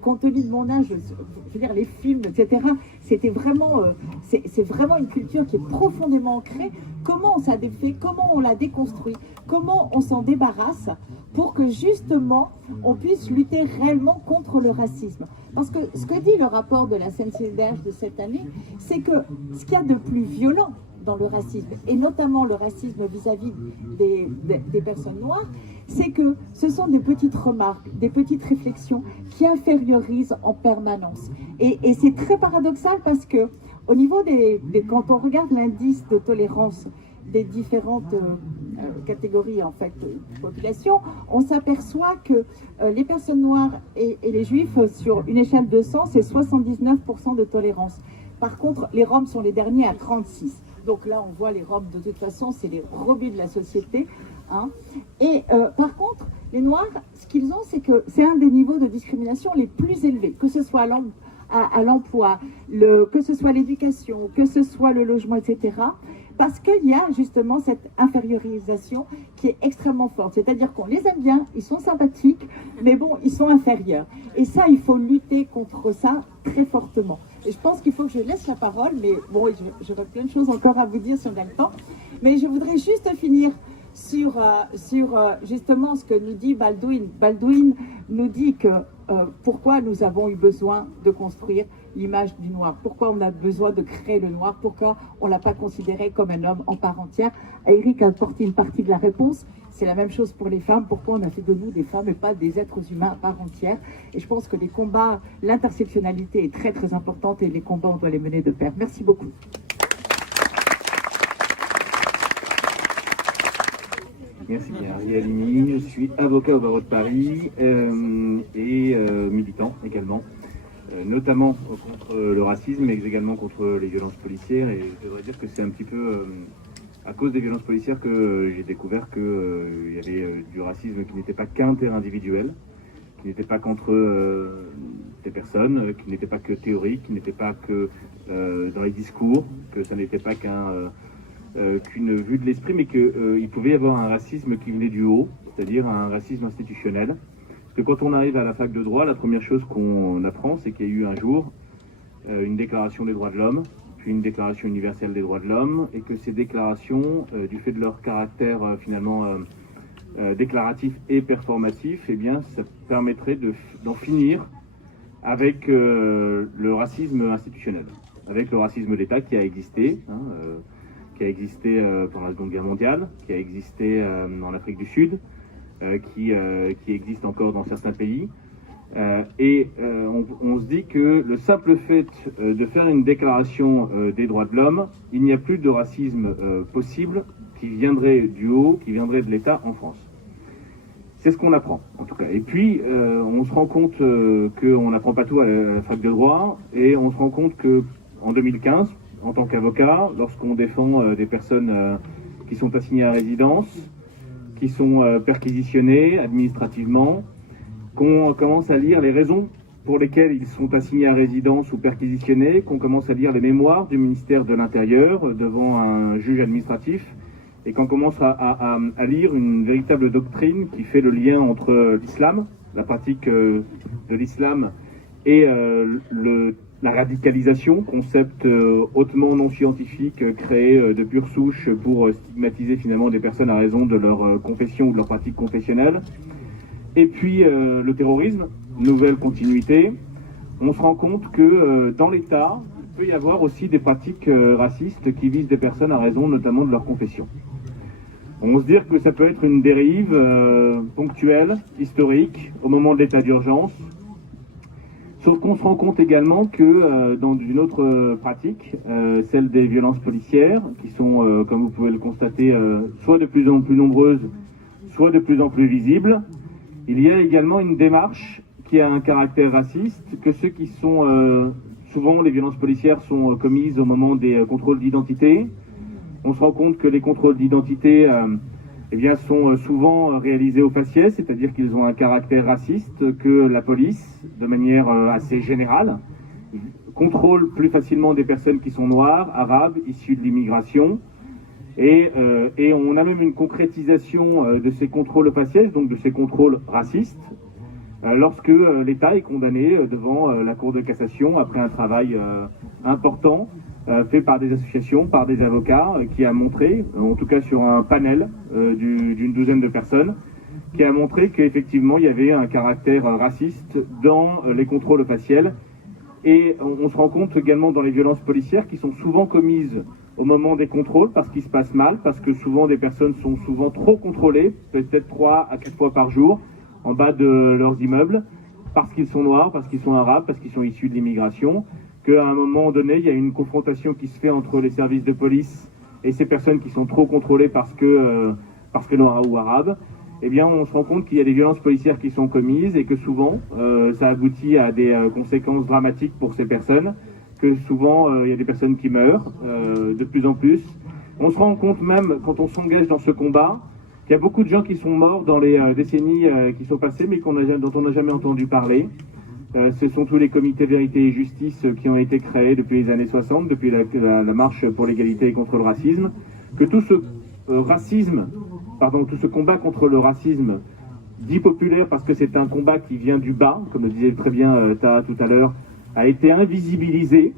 compte tenu de mon âge, je veux dire, les films, etc., c'était vraiment, c'est vraiment une culture qui est profondément ancrée. Comment on s'est défait, comment on l'a déconstruit, comment on s'en débarrasse pour que justement on puisse lutter réellement contre le racisme. Parce que ce que dit le rapport de la CNCDH de cette année, c'est que ce qu'il y a de plus violent dans le racisme, et notamment le racisme vis-à-vis des personnes noires, c'est que ce sont des petites remarques, des petites réflexions qui infériorisent en permanence. Et c'est très paradoxal parce que au niveau quand on regarde l'indice de tolérance des différentes catégories en fait de population, on s'aperçoit que les personnes noires et les juifs, sur une échelle de 100, c'est 79% de tolérance. Par contre, les Roms sont les derniers à 36%. Donc là, on voit les Roms, de toute façon, c'est les rebuts de la société. Hein. Et par contre, les Noirs, ce qu'ils ont, c'est que c'est un des niveaux de discrimination les plus élevés, que ce soit à l'emploi, que ce soit l'éducation, que ce soit le logement, etc. Parce qu'il y a justement cette infériorisation qui est extrêmement forte. C'est-à-dire qu'on les aime bien, ils sont sympathiques, mais bon, ils sont inférieurs. Et ça, il faut lutter contre ça très fortement. Et je pense qu'il faut que je laisse la parole, mais bon, j'aurais plein de choses encore à vous dire si on a le temps. Mais je voudrais juste finir sur justement ce que nous dit Baldwin. Baldwin nous dit que pourquoi nous avons eu besoin de construire l'image du noir? Pourquoi on a besoin de créer le noir? Pourquoi on ne l'a pas considéré comme un homme en part entière? Eric a apporté une partie de la réponse. C'est la même chose pour les femmes. Pourquoi on a fait de nous des femmes et pas des êtres humains à part entière? Et je pense que les combats, l'intersectionnalité est très très importante et les combats, on doit les mener de pair. Merci beaucoup. Merci bien. Ariel Halimi, je suis avocat au barreau de Paris et militant également, notamment contre le racisme, mais également contre les violences policières. Et je devrais dire que c'est un petit peu à cause des violences policières que j'ai découvert qu'il y avait du racisme qui n'était pas qu'inter-individuel, qui n'était pas contre des personnes, qui n'était pas que théorique, qui n'était pas que dans les discours, que ça n'était pas qu'une vue de l'esprit, mais qu'il pouvait y avoir un racisme qui venait du haut, c'est-à-dire un racisme institutionnel. Parce que quand on arrive à la fac de droit, la première chose qu'on apprend, c'est qu'il y a eu un jour une déclaration des droits de l'homme, puis une déclaration universelle des droits de l'homme, et que ces déclarations, du fait de leur caractère finalement déclaratif et performatif, eh bien, ça permettrait d'en finir avec le racisme institutionnel, avec le racisme d'État qui a existé, pendant la Seconde Guerre mondiale, qui a existé en Afrique du Sud, qui existe encore dans certains pays. On se dit que le simple fait de faire une déclaration des droits de l'homme, il n'y a plus de racisme possible qui viendrait du haut, qui viendrait de l'État en France. C'est ce qu'on apprend, en tout cas. Et puis, on se rend compte qu'on n'apprend pas tout à la fac de droit, et on se rend compte qu'en 2015, en tant qu'avocat, lorsqu'on défend des personnes qui sont assignées à résidence, qui sont perquisitionnées administrativement, qu'on commence à lire les raisons pour lesquelles ils sont assignés à résidence ou perquisitionnés, qu'on commence à lire les mémoires du ministère de l'Intérieur devant un juge administratif, et qu'on commence à lire une véritable doctrine qui fait le lien entre l'islam, la pratique de l'islam, et la radicalisation, concept hautement non scientifique créé de pure souche pour stigmatiser finalement des personnes à raison de leur confession ou de leur pratique confessionnelle. Et puis le terrorisme, nouvelle continuité. On se rend compte que dans l'État, il peut y avoir aussi des pratiques racistes qui visent des personnes à raison notamment de leur confession. On se dit que ça peut être une dérive ponctuelle, historique, au moment de l'état d'urgence. Sauf qu'on se rend compte également que dans une autre pratique, celle des violences policières, qui sont, comme vous pouvez le constater, soit de plus en plus nombreuses, soit de plus en plus visibles, il y a également une démarche qui a un caractère raciste, que ceux qui sont, souvent les violences policières sont commises au moment des contrôles d'identité. On se rend compte que les contrôles d'identité sont souvent réalisés au faciès, c'est-à-dire qu'ils ont un caractère raciste, que la police, de manière assez générale, contrôle plus facilement des personnes qui sont noires, arabes, issues de l'immigration. Et on a même une concrétisation de ces contrôles au faciès, donc de ces contrôles racistes, lorsque l'État est condamné devant la Cour de cassation après un travail important fait par des associations, par des avocats, qui a montré, en tout cas sur un panel d'une douzaine de personnes, qui a montré qu'effectivement il y avait un caractère raciste dans les contrôles faciels. Et on se rend compte également dans les violences policières qui sont souvent commises au moment des contrôles parce qu'il se passe mal, parce que souvent des personnes sont souvent trop contrôlées, peut-être 3 à 4 fois par jour, en bas de leurs immeubles, parce qu'ils sont noirs, parce qu'ils sont arabes, parce qu'ils sont issus de l'immigration, qu'à un moment donné, il y a une confrontation qui se fait entre les services de police et ces personnes qui sont trop contrôlées parce que noirs ou arabes. Eh bien, on se rend compte qu'il y a des violences policières qui sont commises et que souvent, ça aboutit à des conséquences dramatiques pour ces personnes, que souvent, il y a des personnes qui meurent de plus en plus. On se rend compte même, quand on s'engage dans ce combat, qu'il y a beaucoup de gens qui sont morts dans les décennies qui sont passées, mais dont on n'a jamais entendu parler. Ce sont tous les comités vérité et justice qui ont été créés depuis les années 60, depuis la marche pour l'égalité et contre le racisme, que tout ce tout ce combat contre le racisme dit populaire, parce que c'est un combat qui vient du bas, comme le disait très bien Taha tout à l'heure, a été invisibilisé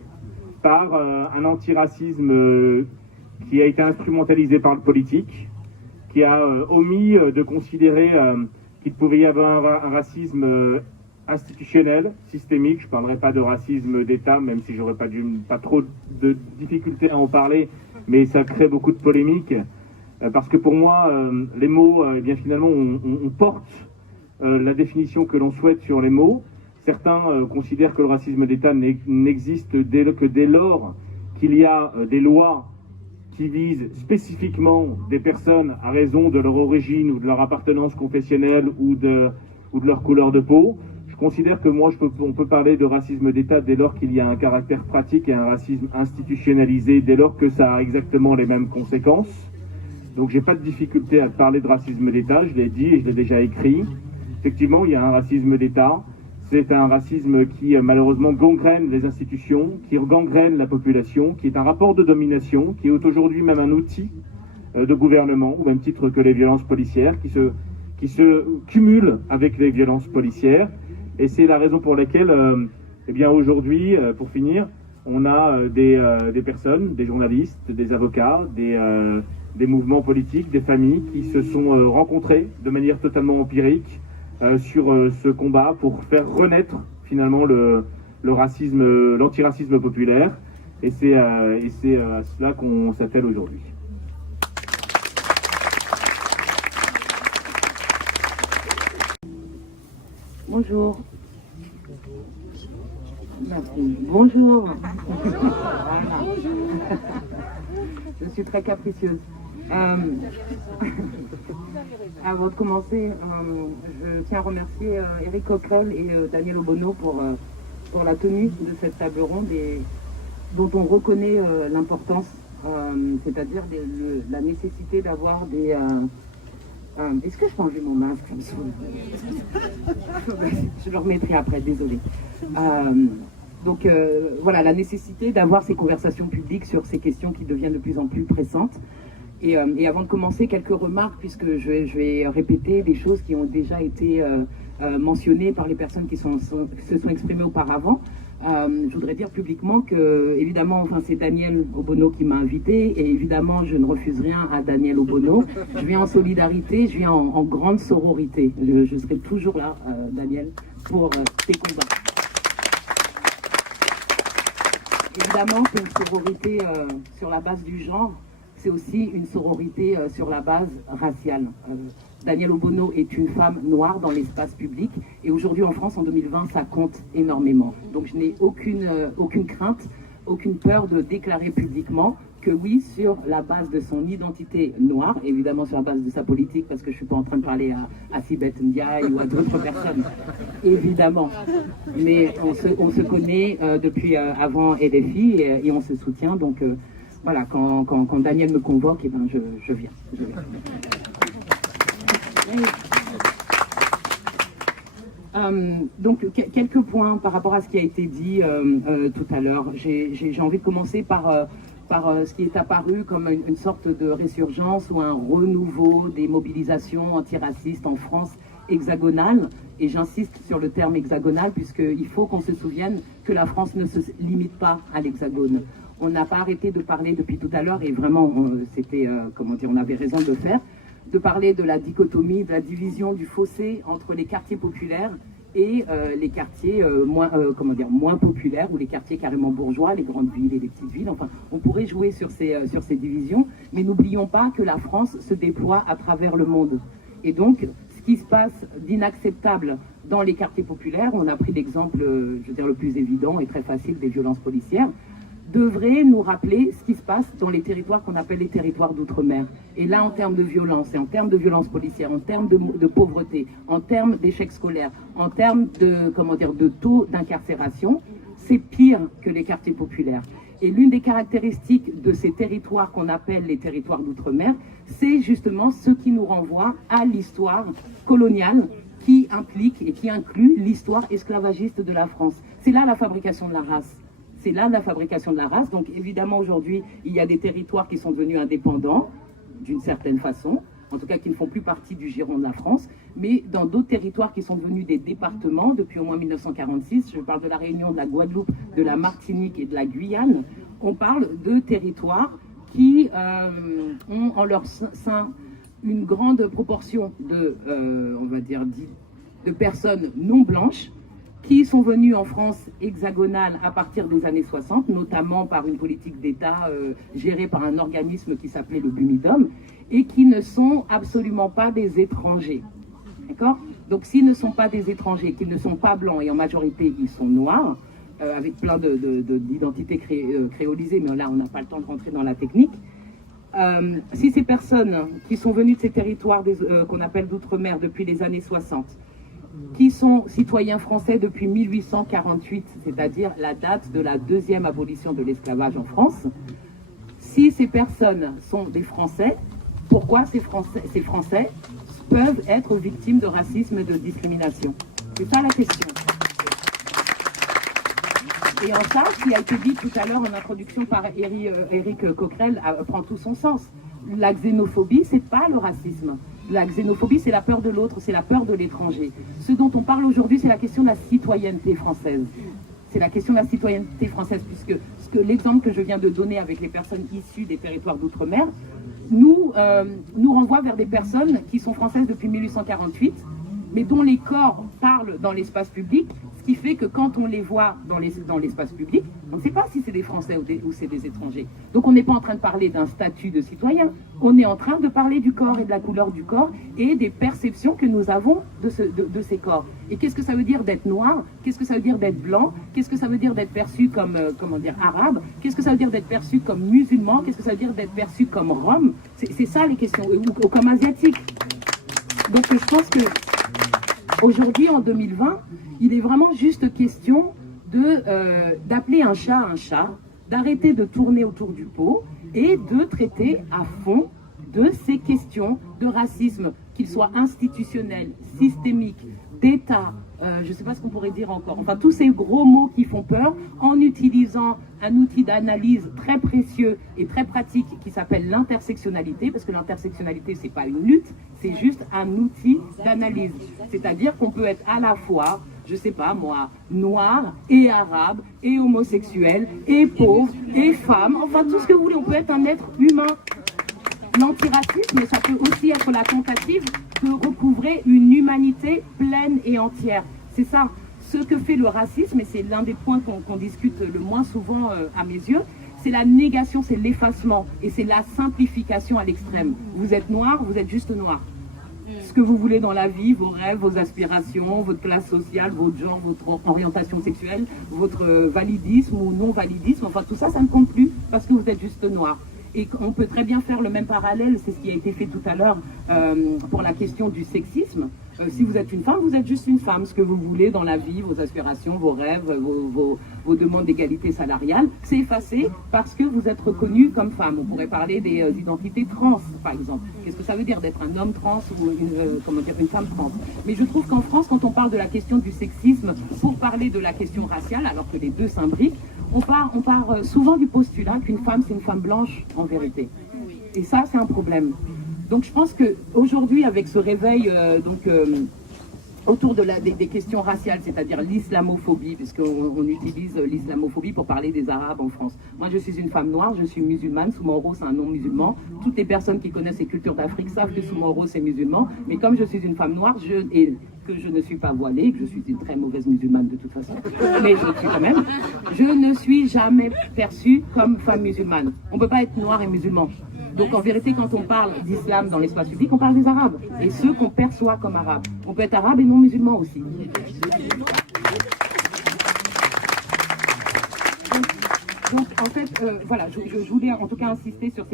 par un antiracisme qui a été instrumentalisé par le politique, qui a omis de considérer qu'il pouvait y avoir un racisme institutionnel, systémique. Je ne parlerai pas de racisme d'État, même si j'aurais pas trop de difficultés à en parler, mais ça crée beaucoup de polémiques. Parce que pour moi, les mots, eh bien finalement, on porte la définition que l'on souhaite sur les mots. Certains considèrent que le racisme d'État n'existe que dès lors qu'il y a des lois qui visent spécifiquement des personnes à raison de leur origine ou de leur appartenance confessionnelle ou de leur couleur de peau. Je considère que moi, on peut parler de racisme d'État dès lors qu'il y a un caractère pratique et un racisme institutionnalisé, dès lors que ça a exactement les mêmes conséquences. Donc j'ai pas de difficulté à parler de racisme d'État, je l'ai dit et je l'ai déjà écrit. Effectivement, il y a un racisme d'État. C'est un racisme qui malheureusement gangrène les institutions, qui gangrène la population, qui est un rapport de domination, qui est aujourd'hui même un outil de gouvernement, au même titre que les violences policières, qui se cumulent avec les violences policières. Et c'est la raison pour laquelle, eh bien aujourd'hui, pour finir, on a des personnes, des journalistes, des avocats, des mouvements politiques, des familles qui se sont rencontrés de manière totalement empirique sur ce combat pour faire renaître finalement le racisme, l'antiracisme populaire. Et c'est à cela qu'on s'attelle aujourd'hui. Bonjour. Bonjour. Je suis très capricieuse. Avant de commencer, je tiens à remercier Éric Coquerel et Daniel Obono pour la tenue de cette table ronde et dont on reconnaît l'importance, c'est-à-dire la nécessité d'avoir des... Est-ce que je peux enlever mon masque? Ça me saoule. Je le remettrai après, désolé. Donc voilà, la nécessité d'avoir ces conversations publiques sur ces questions qui deviennent de plus en plus pressantes. Et avant de commencer, quelques remarques, puisque je vais répéter des choses qui ont déjà été mentionnées par les personnes qui se sont exprimées auparavant. Je voudrais dire publiquement que, évidemment, enfin, c'est Daniel Obono qui m'a invité, et évidemment, je ne refuse rien à Daniel Obono. Je viens en solidarité, je viens en grande sororité. Je serai toujours là, Daniel, pour tes combats. Évidemment, c'est une sororité sur la base du genre. C'est aussi une sororité sur la base raciale. Daniel Obono est une femme noire dans l'espace public et aujourd'hui en France, en 2020, ça compte énormément. Donc je n'ai aucune crainte, aucune peur de déclarer publiquement que oui, sur la base de son identité noire, évidemment sur la base de sa politique, parce que je ne suis pas en train de parler à Sibeth Ndiaye ou à d'autres personnes, évidemment. Mais on se connaît depuis avant LFI et on se soutient, donc... Voilà, quand Daniel me convoque, eh ben je viens. Donc, quelques points par rapport à ce qui a été dit tout à l'heure. J'ai envie de commencer par ce qui est apparu comme une sorte de résurgence ou un renouveau des mobilisations antiracistes en France hexagonale. Et j'insiste sur le terme hexagonal, puisqu'il faut qu'on se souvienne que la France ne se limite pas à l'hexagone. On n'a pas arrêté de parler depuis tout à l'heure, et vraiment, on avait raison de le faire, de parler de la dichotomie, de la division du fossé entre les quartiers populaires et les quartiers moins populaires, ou les quartiers carrément bourgeois, les grandes villes et les petites villes. Enfin, on pourrait jouer sur ces divisions, mais n'oublions pas que la France se déploie à travers le monde. Et donc, ce qui se passe d'inacceptable dans les quartiers populaires, on a pris l'exemple, je veux dire, le plus évident et très facile des violences policières, devrait nous rappeler ce qui se passe dans les territoires qu'on appelle les territoires d'outre-mer. Et là, en termes de violence, et en termes de violence policière, en termes de pauvreté, en termes d'échecs scolaires, en termes de taux d'incarcération, c'est pire que les quartiers populaires. Et l'une des caractéristiques de ces territoires qu'on appelle les territoires d'outre-mer, c'est justement ce qui nous renvoie à l'histoire coloniale qui implique et qui inclut l'histoire esclavagiste de la France. C'est là la fabrication de la race. C'est là la fabrication de la race. Donc évidemment aujourd'hui, il y a des territoires qui sont devenus indépendants, d'une certaine façon, en tout cas qui ne font plus partie du giron de la France, mais dans d'autres territoires qui sont devenus des départements depuis au moins 1946, je parle de la Réunion, de la Guadeloupe, de la Martinique et de la Guyane, on parle de territoires qui ont en leur sein une grande proportion de, on va dire, de personnes non blanches, qui sont venus en France hexagonale à partir des années 60, notamment par une politique d'État gérée par un organisme qui s'appelait le Bumidum, et qui ne sont absolument pas des étrangers. D'accord? Donc s'ils ne sont pas des étrangers, qu'ils ne sont pas blancs, et en majorité ils sont noirs, avec plein d'identités créolisées, mais là on n'a pas le temps de rentrer dans la technique, si ces personnes qui sont venues de ces territoires qu'on appelle d'outre-mer depuis les années 60, qui sont citoyens français depuis 1848, c'est-à-dire la date de la deuxième abolition de l'esclavage en France, si ces personnes sont des Français, pourquoi ces Français peuvent être victimes de racisme et de discrimination? C'est ça la question. Et en ça, ce qui a été dit tout à l'heure en introduction par Éric Coquerel prend tout son sens. La xénophobie, c'est pas le racisme. La xénophobie, c'est la peur de l'autre, c'est la peur de l'étranger. Ce dont on parle aujourd'hui, c'est la question de la citoyenneté française. C'est la question de la citoyenneté française, puisque l'exemple que je viens de donner avec les personnes issues des territoires d'outre-mer nous renvoie vers des personnes qui sont françaises depuis 1848, mais dont les corps parlent dans l'espace public, ce qui fait que quand on les voit dans l'espace public, on ne sait pas si c'est des Français ou c'est des étrangers. Donc on n'est pas en train de parler d'un statut de citoyen, on est en train de parler du corps et de la couleur du corps et des perceptions que nous avons de ces corps. Et qu'est-ce que ça veut dire d'être noir? Qu'est-ce que ça veut dire d'être blanc? Qu'est-ce que ça veut dire d'être perçu comme, arabe? Qu'est-ce que ça veut dire d'être perçu comme musulman? Qu'est-ce que ça veut dire d'être perçu comme rom? C'est ça les questions, ou comme asiatique. Donc je pense que aujourd'hui, en 2020, il est vraiment juste question d'appeler un chat, d'arrêter de tourner autour du pot et de traiter à fond de ces questions de racisme, qu'il soit institutionnel, systémique, d'État, je ne sais pas ce qu'on pourrait dire encore, enfin tous ces gros mots qui font peur, en utilisant un outil d'analyse très précieux et très pratique qui s'appelle l'intersectionnalité, parce que l'intersectionnalité c'est pas une lutte, c'est juste un outil d'analyse. C'est-à-dire qu'on peut être à la fois, je sais pas moi, noir et arabe et homosexuel et pauvre et femme, enfin tout ce que vous voulez, on peut être un être humain. L'antiracisme, ça peut aussi être la tentative de recouvrer une humanité pleine et entière. C'est ça, ce que fait le racisme, et c'est l'un des points qu'on discute le moins souvent à mes yeux, c'est la négation, c'est l'effacement, et c'est la simplification à l'extrême. Vous êtes noir, vous êtes juste noir. Ce que vous voulez dans la vie, vos rêves, vos aspirations, votre classe sociale, votre genre, votre orientation sexuelle, votre validisme ou non-validisme, enfin tout ça, ça ne compte plus parce que vous êtes juste noir. Et on peut très bien faire le même parallèle, c'est ce qui a été fait tout à l'heure pour la question du sexisme. Si vous êtes une femme, vous êtes juste une femme. Ce que vous voulez dans la vie, vos aspirations, vos rêves, vos demandes d'égalité salariale, c'est effacé parce que vous êtes reconnue comme femme. On pourrait parler des identités trans, par exemple. Qu'est-ce que ça veut dire d'être un homme trans ou une femme trans? Mais je trouve qu'en France, quand on parle de la question du sexisme, pour parler de la question raciale, alors que les deux s'imbriquent, on part souvent du postulat qu'une femme, c'est une femme blanche, en vérité. Et ça, c'est un problème. Donc, je pense qu'aujourd'hui, avec ce réveil autour des questions raciales, c'est-à-dire l'islamophobie, puisqu'on utilise l'islamophobie pour parler des Arabes en France. Moi, je suis une femme noire, je suis musulmane, Soumoro, c'est un nom musulman. Toutes les personnes qui connaissent les cultures d'Afrique savent que Soumoro, c'est musulman. Mais comme je suis une femme noire, que je ne suis pas voilée, que je suis une très mauvaise musulmane de toute façon, mais je le suis quand même, je ne suis jamais perçue comme femme musulmane. On ne peut pas être noir et musulman. Donc en vérité, quand on parle d'islam dans l'espace public, on parle des Arabes, et ceux qu'on perçoit comme Arabes. On peut être arabe et non musulman aussi. Donc en fait, voilà, je voulais en tout cas insister sur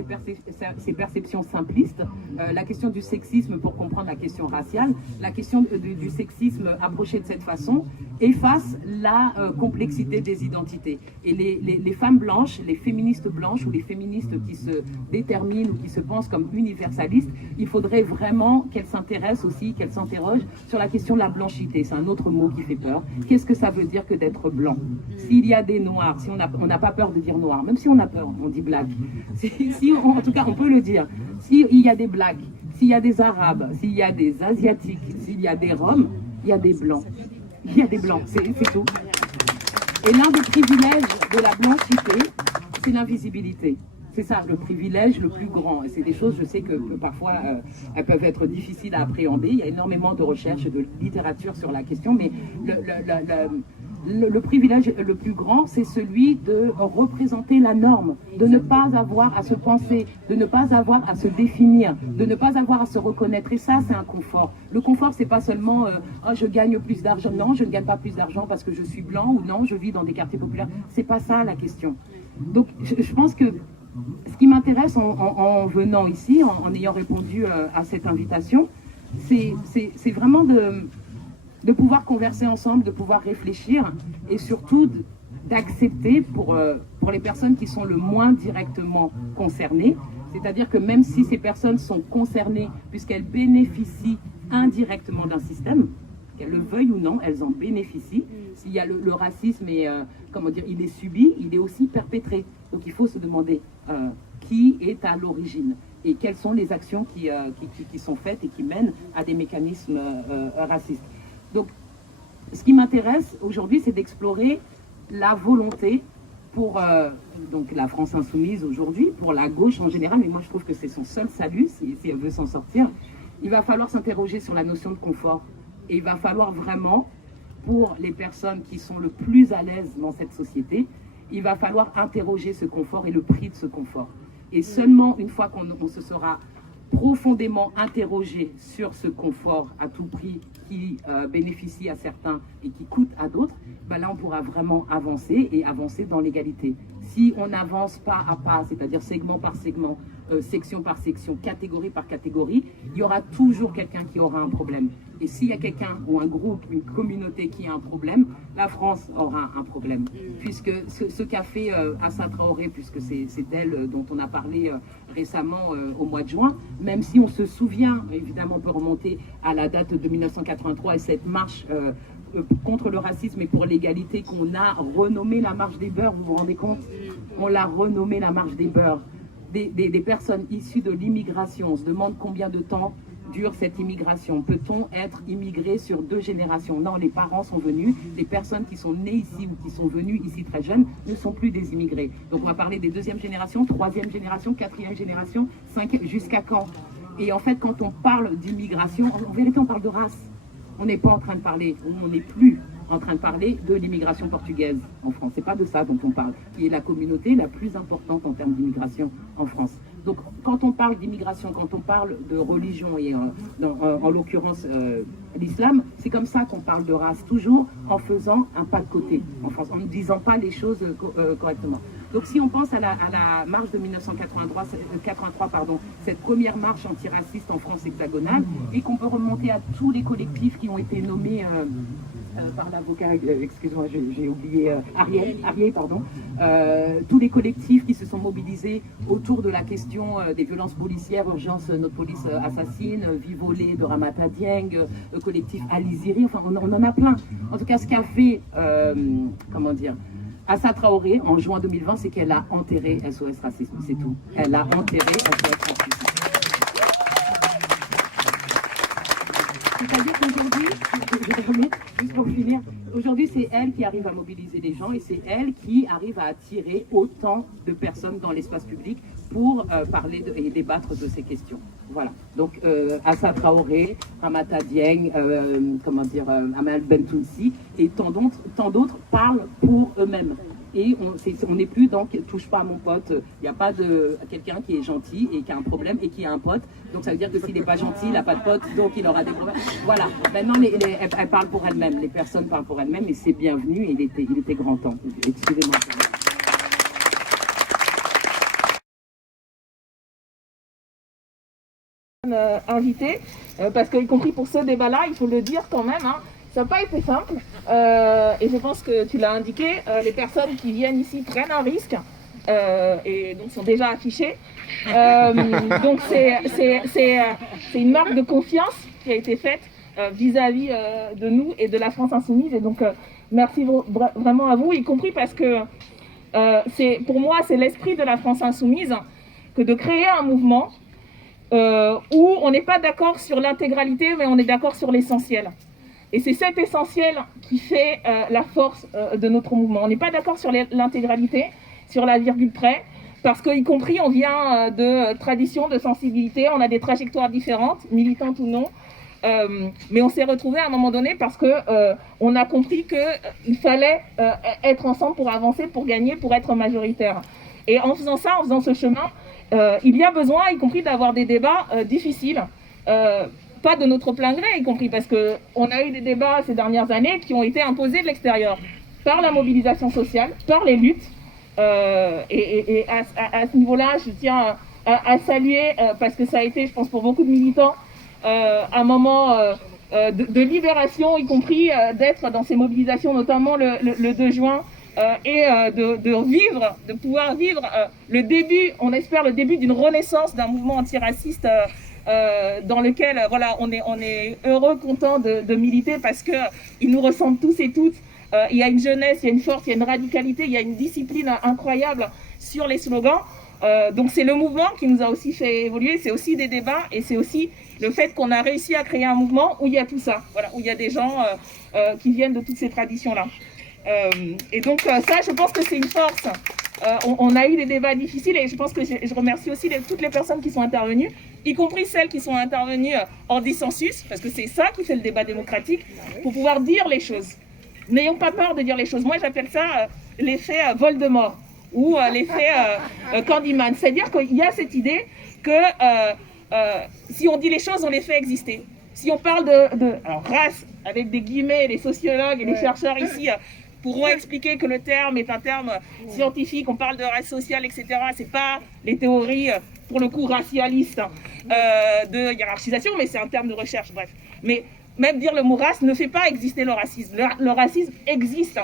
ces perceptions simplistes. La question du sexisme pour comprendre la question raciale, la question du sexisme approché de cette façon efface la complexité des identités. Et les femmes blanches, les féministes blanches ou les féministes qui se déterminent ou qui se pensent comme universalistes, il faudrait vraiment qu'elles s'intéressent aussi, qu'elles s'interrogent sur la question de la blanchité. C'est un autre mot qui fait peur. Qu'est-ce que ça veut dire que d'être blanc? S'il y a des noirs, si on n'a pas peur de dire noir, même si on a peur, on dit black. En tout cas, on peut le dire. S'il y a des blacks, s'il y a des arabes, s'il y a des asiatiques, s'il y a des roms, il y a des blancs. Il y a des blancs, c'est tout. Et l'un des privilèges de la blanchité, c'est l'invisibilité. C'est ça, le privilège le plus grand. Et c'est des choses, je sais que parfois, elles peuvent être difficiles à appréhender. Il y a énormément de recherches et de littérature sur la question, mais le privilège le plus grand, c'est celui de représenter la norme, de ne pas avoir à se penser, de ne pas avoir à se définir, de ne pas avoir à se reconnaître. Et ça, c'est un confort. Le confort, c'est pas seulement oh, je gagne plus d'argent. Non, je ne gagne pas plus d'argent parce que je suis blanc, ou non, je vis dans des quartiers populaires. C'est pas ça la question. Donc, je pense que ce qui m'intéresse en venant ici, en ayant répondu à cette invitation, c'est vraiment de pouvoir converser ensemble, de pouvoir réfléchir et surtout d'accepter pour les personnes qui sont le moins directement concernées, c'est-à-dire que même si ces personnes sont concernées puisqu'elles bénéficient indirectement d'un système, qu'elles le veuillent ou non, elles en bénéficient. S'il y a le racisme, comment dire, il est subi, il est aussi perpétré. Donc il faut se demander qui est à l'origine et quelles sont les actions qui sont faites et qui mènent à des mécanismes racistes. Donc ce qui m'intéresse aujourd'hui, c'est d'explorer la volonté pour donc la France insoumise aujourd'hui, pour la gauche en général, mais moi je trouve que c'est son seul salut si elle veut s'en sortir. Il va falloir s'interroger sur la notion de confort. Et il va falloir vraiment, pour les personnes qui sont le plus à l'aise dans cette société, il va falloir interroger ce confort et le prix de ce confort. Et seulement une fois qu'on se sera profondément interrogé sur ce confort à tout prix qui bénéficie à certains et qui coûte à d'autres, ben là on pourra vraiment avancer et avancer dans l'égalité. Si on n'avance pas à pas, c'est-à-dire segment par segment, section par section, catégorie par catégorie, il y aura toujours quelqu'un qui aura un problème. Et s'il y a quelqu'un ou un groupe, une communauté qui a un problème, la France aura un problème. Puisque ce qu'a fait Assa Traoré, puisque c'est d'elle dont on a parlé récemment au mois de juin, même si on se souvient, évidemment on peut remonter à la date de 1983 et cette marche contre le racisme et pour l'égalité qu'on a renommée la marche des beurs, vous vous rendez compte? On l'a renommée la marche des beurs. Des personnes issues de l'immigration, on se demande combien de temps dure cette immigration. Peut-on être immigré sur 2 générations? Non, les parents sont venus, les personnes qui sont nées ici ou qui sont venues ici très jeunes ne sont plus des immigrés. Donc on va parler des 2e génération, 3e génération, 4e génération, 5e, jusqu'à quand? Et en fait, quand on parle d'immigration, en vérité, on parle de race. On n'est pas en train de parler, on n'est plus en train de parler de l'immigration portugaise en France. C'est pas de ça dont on parle, qui est la communauté la plus importante en termes d'immigration en France. Donc, quand on parle d'immigration, quand on parle de religion, et en l'occurrence l'islam, c'est comme ça qu'on parle de race, toujours en faisant un pas de côté en France, en ne disant pas les choses correctement. Donc, si on pense à la marche de 1983, cette première marche antiraciste en France hexagonale, et qu'on peut remonter à tous les collectifs qui ont été nommés par l'avocat, excusez-moi, j'ai oublié, Arié, pardon, tous les collectifs qui se sont mobilisés autour de la question des violences policières, urgence, notre police assassine, Vie volée de Ramata Dieng, collectif Aliziri, enfin on en a plein. En tout cas, ce qu'a fait, comment dire, Assa Traoré en juin 2020, c'est qu'elle a enterré SOS Racisme, c'est tout. Elle a enterré SOS Racisme. C'est-à-dire qu'aujourd'hui, juste pour finir, aujourd'hui c'est elle qui arrive à mobiliser les gens et c'est elle qui arrive à attirer autant de personnes dans l'espace public pour parler et débattre de ces questions. Voilà. Donc Assa Traoré, Ramata Dieng, Amal Bentounsi et tant d'autres parlent pour eux-mêmes. Et on n'est plus dans « touche pas à mon pote ». Il n'y a pas de quelqu'un qui est gentil et qui a un problème et qui a un pote. Donc ça veut dire que s'il n'est pas gentil, il n'a pas de pote, donc il aura des problèmes. Voilà. Maintenant, elles parlent pour elles-mêmes. Les personnes parlent pour elles-mêmes et c'est bienvenu. Et il était grand temps. Excusez-moi. Invité, parce qu'y compris pour ce débat-là, il faut le dire quand même, hein, ça n'a pas été simple, et je pense que tu l'as indiqué, les personnes qui viennent ici prennent un risque, et donc sont déjà affichées, donc c'est une marque de confiance qui a été faite vis-à-vis de nous et de la France insoumise, et donc merci vraiment à vous, y compris parce que pour moi c'est l'esprit de la France insoumise que de créer un mouvement où on n'est pas d'accord sur l'intégralité, mais on est d'accord sur l'essentiel. Et c'est cet essentiel qui fait la force de notre mouvement. On n'est pas d'accord sur l'intégralité, sur la virgule près, parce qu'y compris, on vient de traditions, de sensibilités, on a des trajectoires différentes, militantes ou non. Mais on s'est retrouvés à un moment donné parce que on a compris qu'il fallait être ensemble pour avancer, pour gagner, pour être majoritaire. Et en faisant ça, en faisant ce chemin, il y a besoin, y compris d'avoir des débats difficiles, pas de notre plein gré, y compris parce qu'on a eu des débats ces dernières années qui ont été imposés de l'extérieur, par la mobilisation sociale, par les luttes. Et à ce niveau-là, je tiens à saluer, parce que ça a été, je pense, pour beaucoup de militants, un moment de libération, y compris d'être dans ces mobilisations, notamment le 2 juin, et de pouvoir vivre le début, on espère le début d'une renaissance d'un mouvement antiraciste dans lequel on est heureux, content de militer parce qu'ils nous ressemblent tous et toutes. Il y a une jeunesse, il y a une force, il y a une radicalité, il y a une discipline incroyable sur les slogans. Donc c'est le mouvement qui nous a aussi fait évoluer, c'est aussi des débats et c'est aussi le fait qu'on a réussi à créer un mouvement où il y a tout ça, où il y a des gens qui viennent de toutes ces traditions-là. Et donc ça, je pense que c'est une force. On a eu des débats difficiles et je pense que je remercie aussi toutes les personnes qui sont intervenues, y compris celles qui sont intervenues en dissensus, parce que c'est ça qui fait le débat démocratique, pour pouvoir dire les choses. N'ayons pas peur de dire les choses. Moi, j'appelle ça l'effet Voldemort ou l'effet Candyman. C'est-à-dire qu'il y a cette idée que si on dit les choses, on les fait exister. Si on parle de race, avec des guillemets, les sociologues et les chercheurs ici pourront expliquer que le terme est un terme scientifique, on parle de race sociale, etc. C'est pas les théories, pour le coup, racialistes de hiérarchisation, mais c'est un terme de recherche, bref. Mais même dire le mot race ne fait pas exister le racisme. Le racisme existe.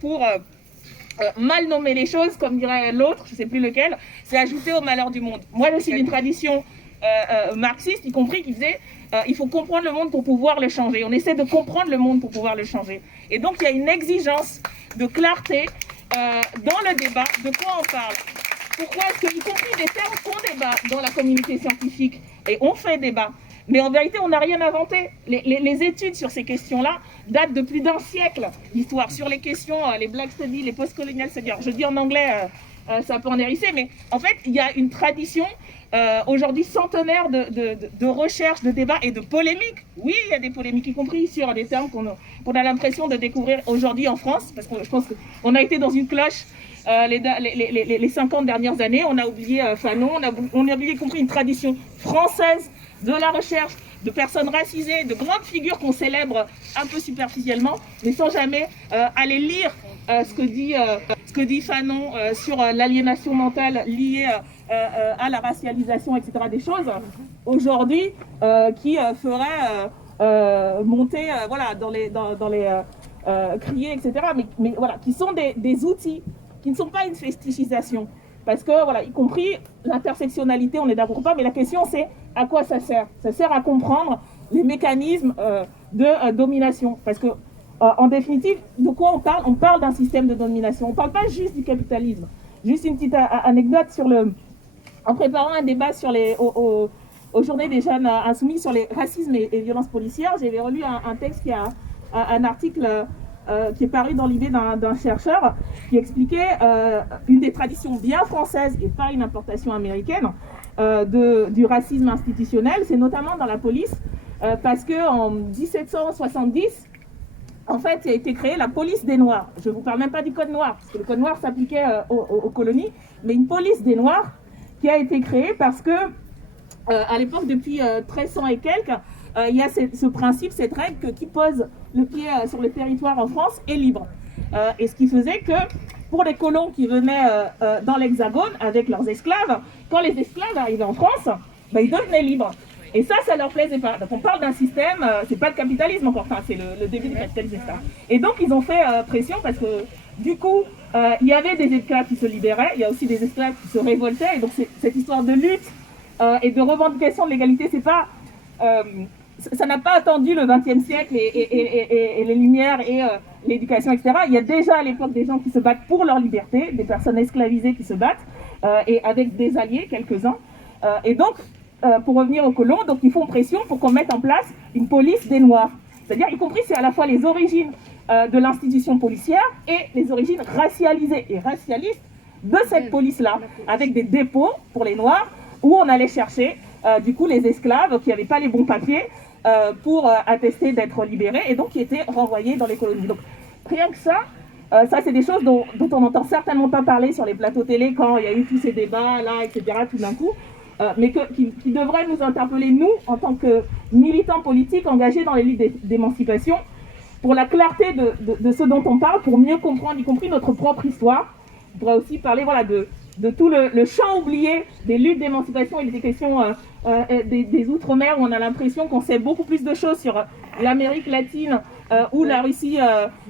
Pour mal nommer les choses, comme dirait l'autre, je ne sais plus lequel, c'est ajouter au malheur du monde. Moi, je suis d'une tradition marxiste, y compris, qui disait il faut comprendre le monde pour pouvoir le changer. On essaie de comprendre le monde pour pouvoir le changer. Et donc, il y a une exigence de clarté dans le débat de quoi on parle. Pourquoi est-ce que, y compris des termes qu'on débat dans la communauté scientifique, et on fait débat, mais en vérité, on n'a rien inventé. Les études sur ces questions-là datent de plus d'un siècle d'histoire. Sur les questions, les Black Studies, les Post-Colonial Studies. Je dis en anglais, ça peut en hérisser, mais en fait, il y a une tradition aujourd'hui centenaire de recherche, de débat et de polémique. Oui, il y a des polémiques, y compris sur des termes qu'on a l'impression de découvrir aujourd'hui en France, parce que je pense qu'on a été dans une cloche les 50 dernières années. On a oublié Fanon, on a oublié y compris une tradition française de la recherche, de personnes racisées, de grandes figures qu'on célèbre un peu superficiellement, mais sans jamais aller lire ce que dit Fanon sur l'aliénation mentale liée à la racialisation, etc. Des choses aujourd'hui qui feraient monter dans les crier, etc. Mais voilà, qui sont des outils qui ne sont pas une festichisation. Parce que, y compris l'intersectionnalité, on est d'accord pas, mais la question c'est à quoi ça sert ? Ça sert à comprendre les mécanismes de domination. Parce que, en définitive, de quoi on parle ? On parle d'un système de domination. On ne parle pas juste du capitalisme. Juste une petite anecdote en préparant un débat sur aux Journées des jeunes insoumis sur les racismes et violences policières, j'avais relu un texte un article qui est paru dans l'idée d'un chercheur qui expliquait une des traditions bien françaises et pas une importation américaine du racisme institutionnel, c'est notamment dans la police, parce qu'en 1770, en fait, il a été créée la police des Noirs. Je ne vous parle même pas du code noir, parce que le code noir s'appliquait aux colonies, mais une police des Noirs qui a été créée parce que, à l'époque, depuis 1300 et quelques, il y a ce principe, cette règle que qui pose le pied sur le territoire en France est libre. Et ce qui faisait que pour les colons qui venaient dans l'Hexagone avec leurs esclaves, quand les esclaves arrivaient en France, ils devenaient libres. Et ça leur plaisait pas. Donc on parle d'un système, c'est pas le capitalisme encore, c'est le début du capitalisme. Et donc ils ont fait pression parce que du coup, il y avait des esclaves qui se libéraient, il y a aussi des esclaves qui se révoltaient. Et donc cette histoire de lutte et de revendication de l'égalité, c'est pas... ça n'a pas attendu le XXe siècle et les Lumières et l'éducation, etc. Il y a déjà à l'époque des gens qui se battent pour leur liberté, des personnes esclavisées qui se battent, et avec des alliés, quelques-uns. Et donc, pour revenir aux colons, donc ils font pression pour qu'on mette en place une police des Noirs. C'est-à-dire, y compris, c'est à la fois les origines de l'institution policière et les origines racialisées et racialistes de cette police-là, avec des dépôts pour les Noirs, où on allait chercher du coup les esclaves qui n'avaient pas les bons papiers pour attester d'être libérés et donc qui étaient renvoyés dans les colonies. Donc rien que ça, ça c'est des choses dont on n'entend certainement pas parler sur les plateaux télé quand il y a eu tous ces débats là, etc. tout d'un coup, mais qui devraient nous interpeller, nous, en tant que militants politiques engagés dans les luttes d'émancipation, pour la clarté de ce dont on parle, pour mieux comprendre, y compris notre propre histoire. On pourrait aussi parler de tout le champ oublié des luttes d'émancipation et des questions des Outre-mer, où on a l'impression qu'on sait beaucoup plus de choses sur l'Amérique latine ou la Russie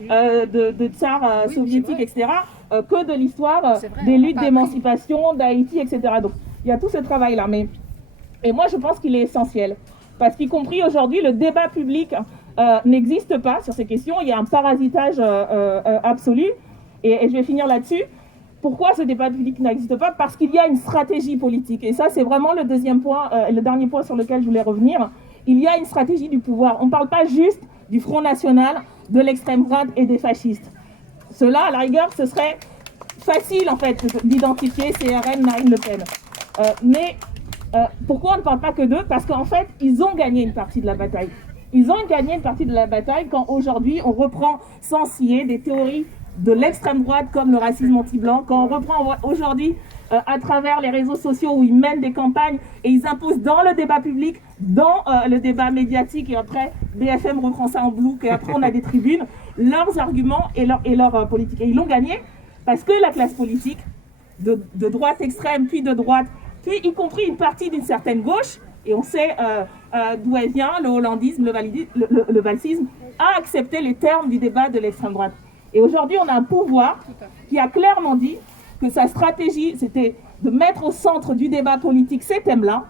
de tsar soviétique, etc., que de l'histoire des luttes d'émancipation d'Haïti, etc. Donc il y a tout ce travail-là. Et moi, je pense qu'il est essentiel. Parce qu'y compris aujourd'hui, le débat public n'existe pas sur ces questions. Il y a un parasitage absolu. Et je vais finir là-dessus. Pourquoi ce débat public n'existe pas? Parce qu'il y a une stratégie politique. Et ça, c'est vraiment le deuxième point, le dernier point sur lequel je voulais revenir. Il y a une stratégie du pouvoir. On ne parle pas juste du Front National, de l'extrême droite et des fascistes. Cela, à la rigueur, ce serait facile, en fait, d'identifier CRN, Marine Le Pen. Mais pourquoi on ne parle pas que d'eux? Parce qu'en fait, ils ont gagné une partie de la bataille. Ils ont gagné une partie de la bataille quand aujourd'hui, on reprend sans ciller des théories de l'extrême droite comme le racisme anti-blanc, quand on reprend aujourd'hui à travers les réseaux sociaux où ils mènent des campagnes et ils imposent dans le débat public, dans le débat médiatique, et après BFM reprend ça en bloc et après on a des tribunes, leurs arguments et leur politique. Et ils l'ont gagné parce que la classe politique de droite extrême, puis de droite, puis y compris une partie d'une certaine gauche, et on sait d'où elle vient, le hollandisme, le valsisme, a accepté les termes du débat de l'extrême droite. Et aujourd'hui, on a un pouvoir qui a clairement dit que sa stratégie, c'était de mettre au centre du débat politique ces thèmes-là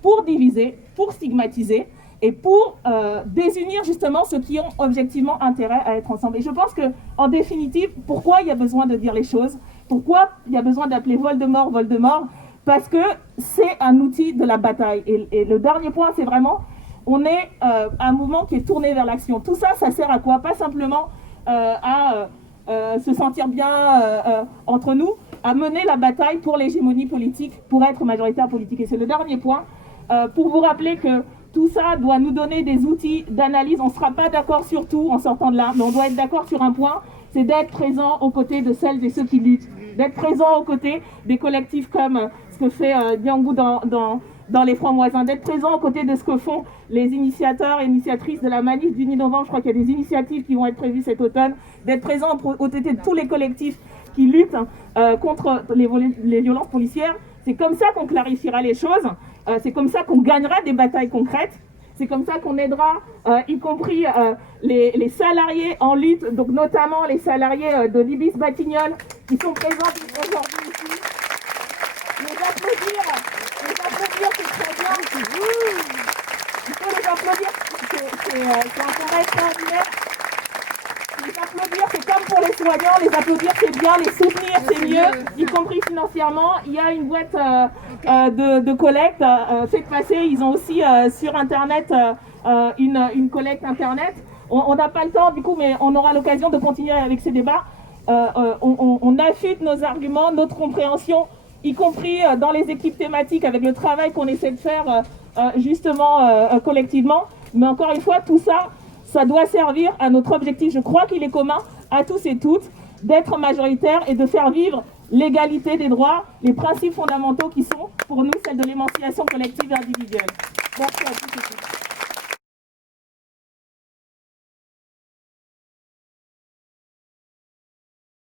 pour diviser, pour stigmatiser et pour désunir justement ceux qui ont objectivement intérêt à être ensemble. Et je pense qu'en définitive, pourquoi il y a besoin de dire les choses? Pourquoi il y a besoin d'appeler Voldemort, Voldemort? Parce que c'est un outil de la bataille. Et le dernier point, c'est vraiment, on est un mouvement qui est tourné vers l'action. Tout ça, ça sert à quoi? Pas simplement à se sentir bien entre nous, à mener la bataille pour l'hégémonie politique, pour être majoritaire politique. Et c'est le dernier point, pour vous rappeler que tout ça doit nous donner des outils d'analyse. On ne sera pas d'accord sur tout en sortant de là, mais on doit être d'accord sur un point, c'est d'être présent aux côtés de celles et ceux qui luttent, d'être présent aux côtés des collectifs comme ce que fait Diangou dans les Francs-Moisins, d'être présent aux côtés de ce que font les initiateurs et initiatrices de la manif du 10 novembre. Je crois qu'il y a des initiatives qui vont être prévues cet automne, d'être présent aux côtés de tous les collectifs qui luttent contre les violences policières. C'est comme ça qu'on clarifiera les choses, c'est comme ça qu'on gagnera des batailles concrètes, c'est comme ça qu'on aidera, y compris les salariés en lutte, donc notamment les salariés de l'Ibis Batignolles qui sont présents aujourd'hui ici. Les applaudir, c'est très bien. Il faut les applaudir, c'est un travail extraordinaire. Les applaudir, c'est comme pour les soignants, les applaudir c'est bien, les soutenir c'est mieux, y compris financièrement. Il y a une boîte de collecte, faites passer, ils ont aussi sur internet une collecte internet. On n'a pas le temps du coup, mais on aura l'occasion de continuer avec ces débats. On affûte nos arguments, notre compréhension, y compris dans les équipes thématiques avec le travail qu'on essaie de faire justement collectivement. Mais encore une fois, tout ça, ça doit servir à notre objectif, je crois qu'il est commun à tous et toutes, d'être majoritaire et de faire vivre l'égalité des droits, les principes fondamentaux qui sont pour nous celles de l'émancipation collective et individuelle. Merci à tous et toutes.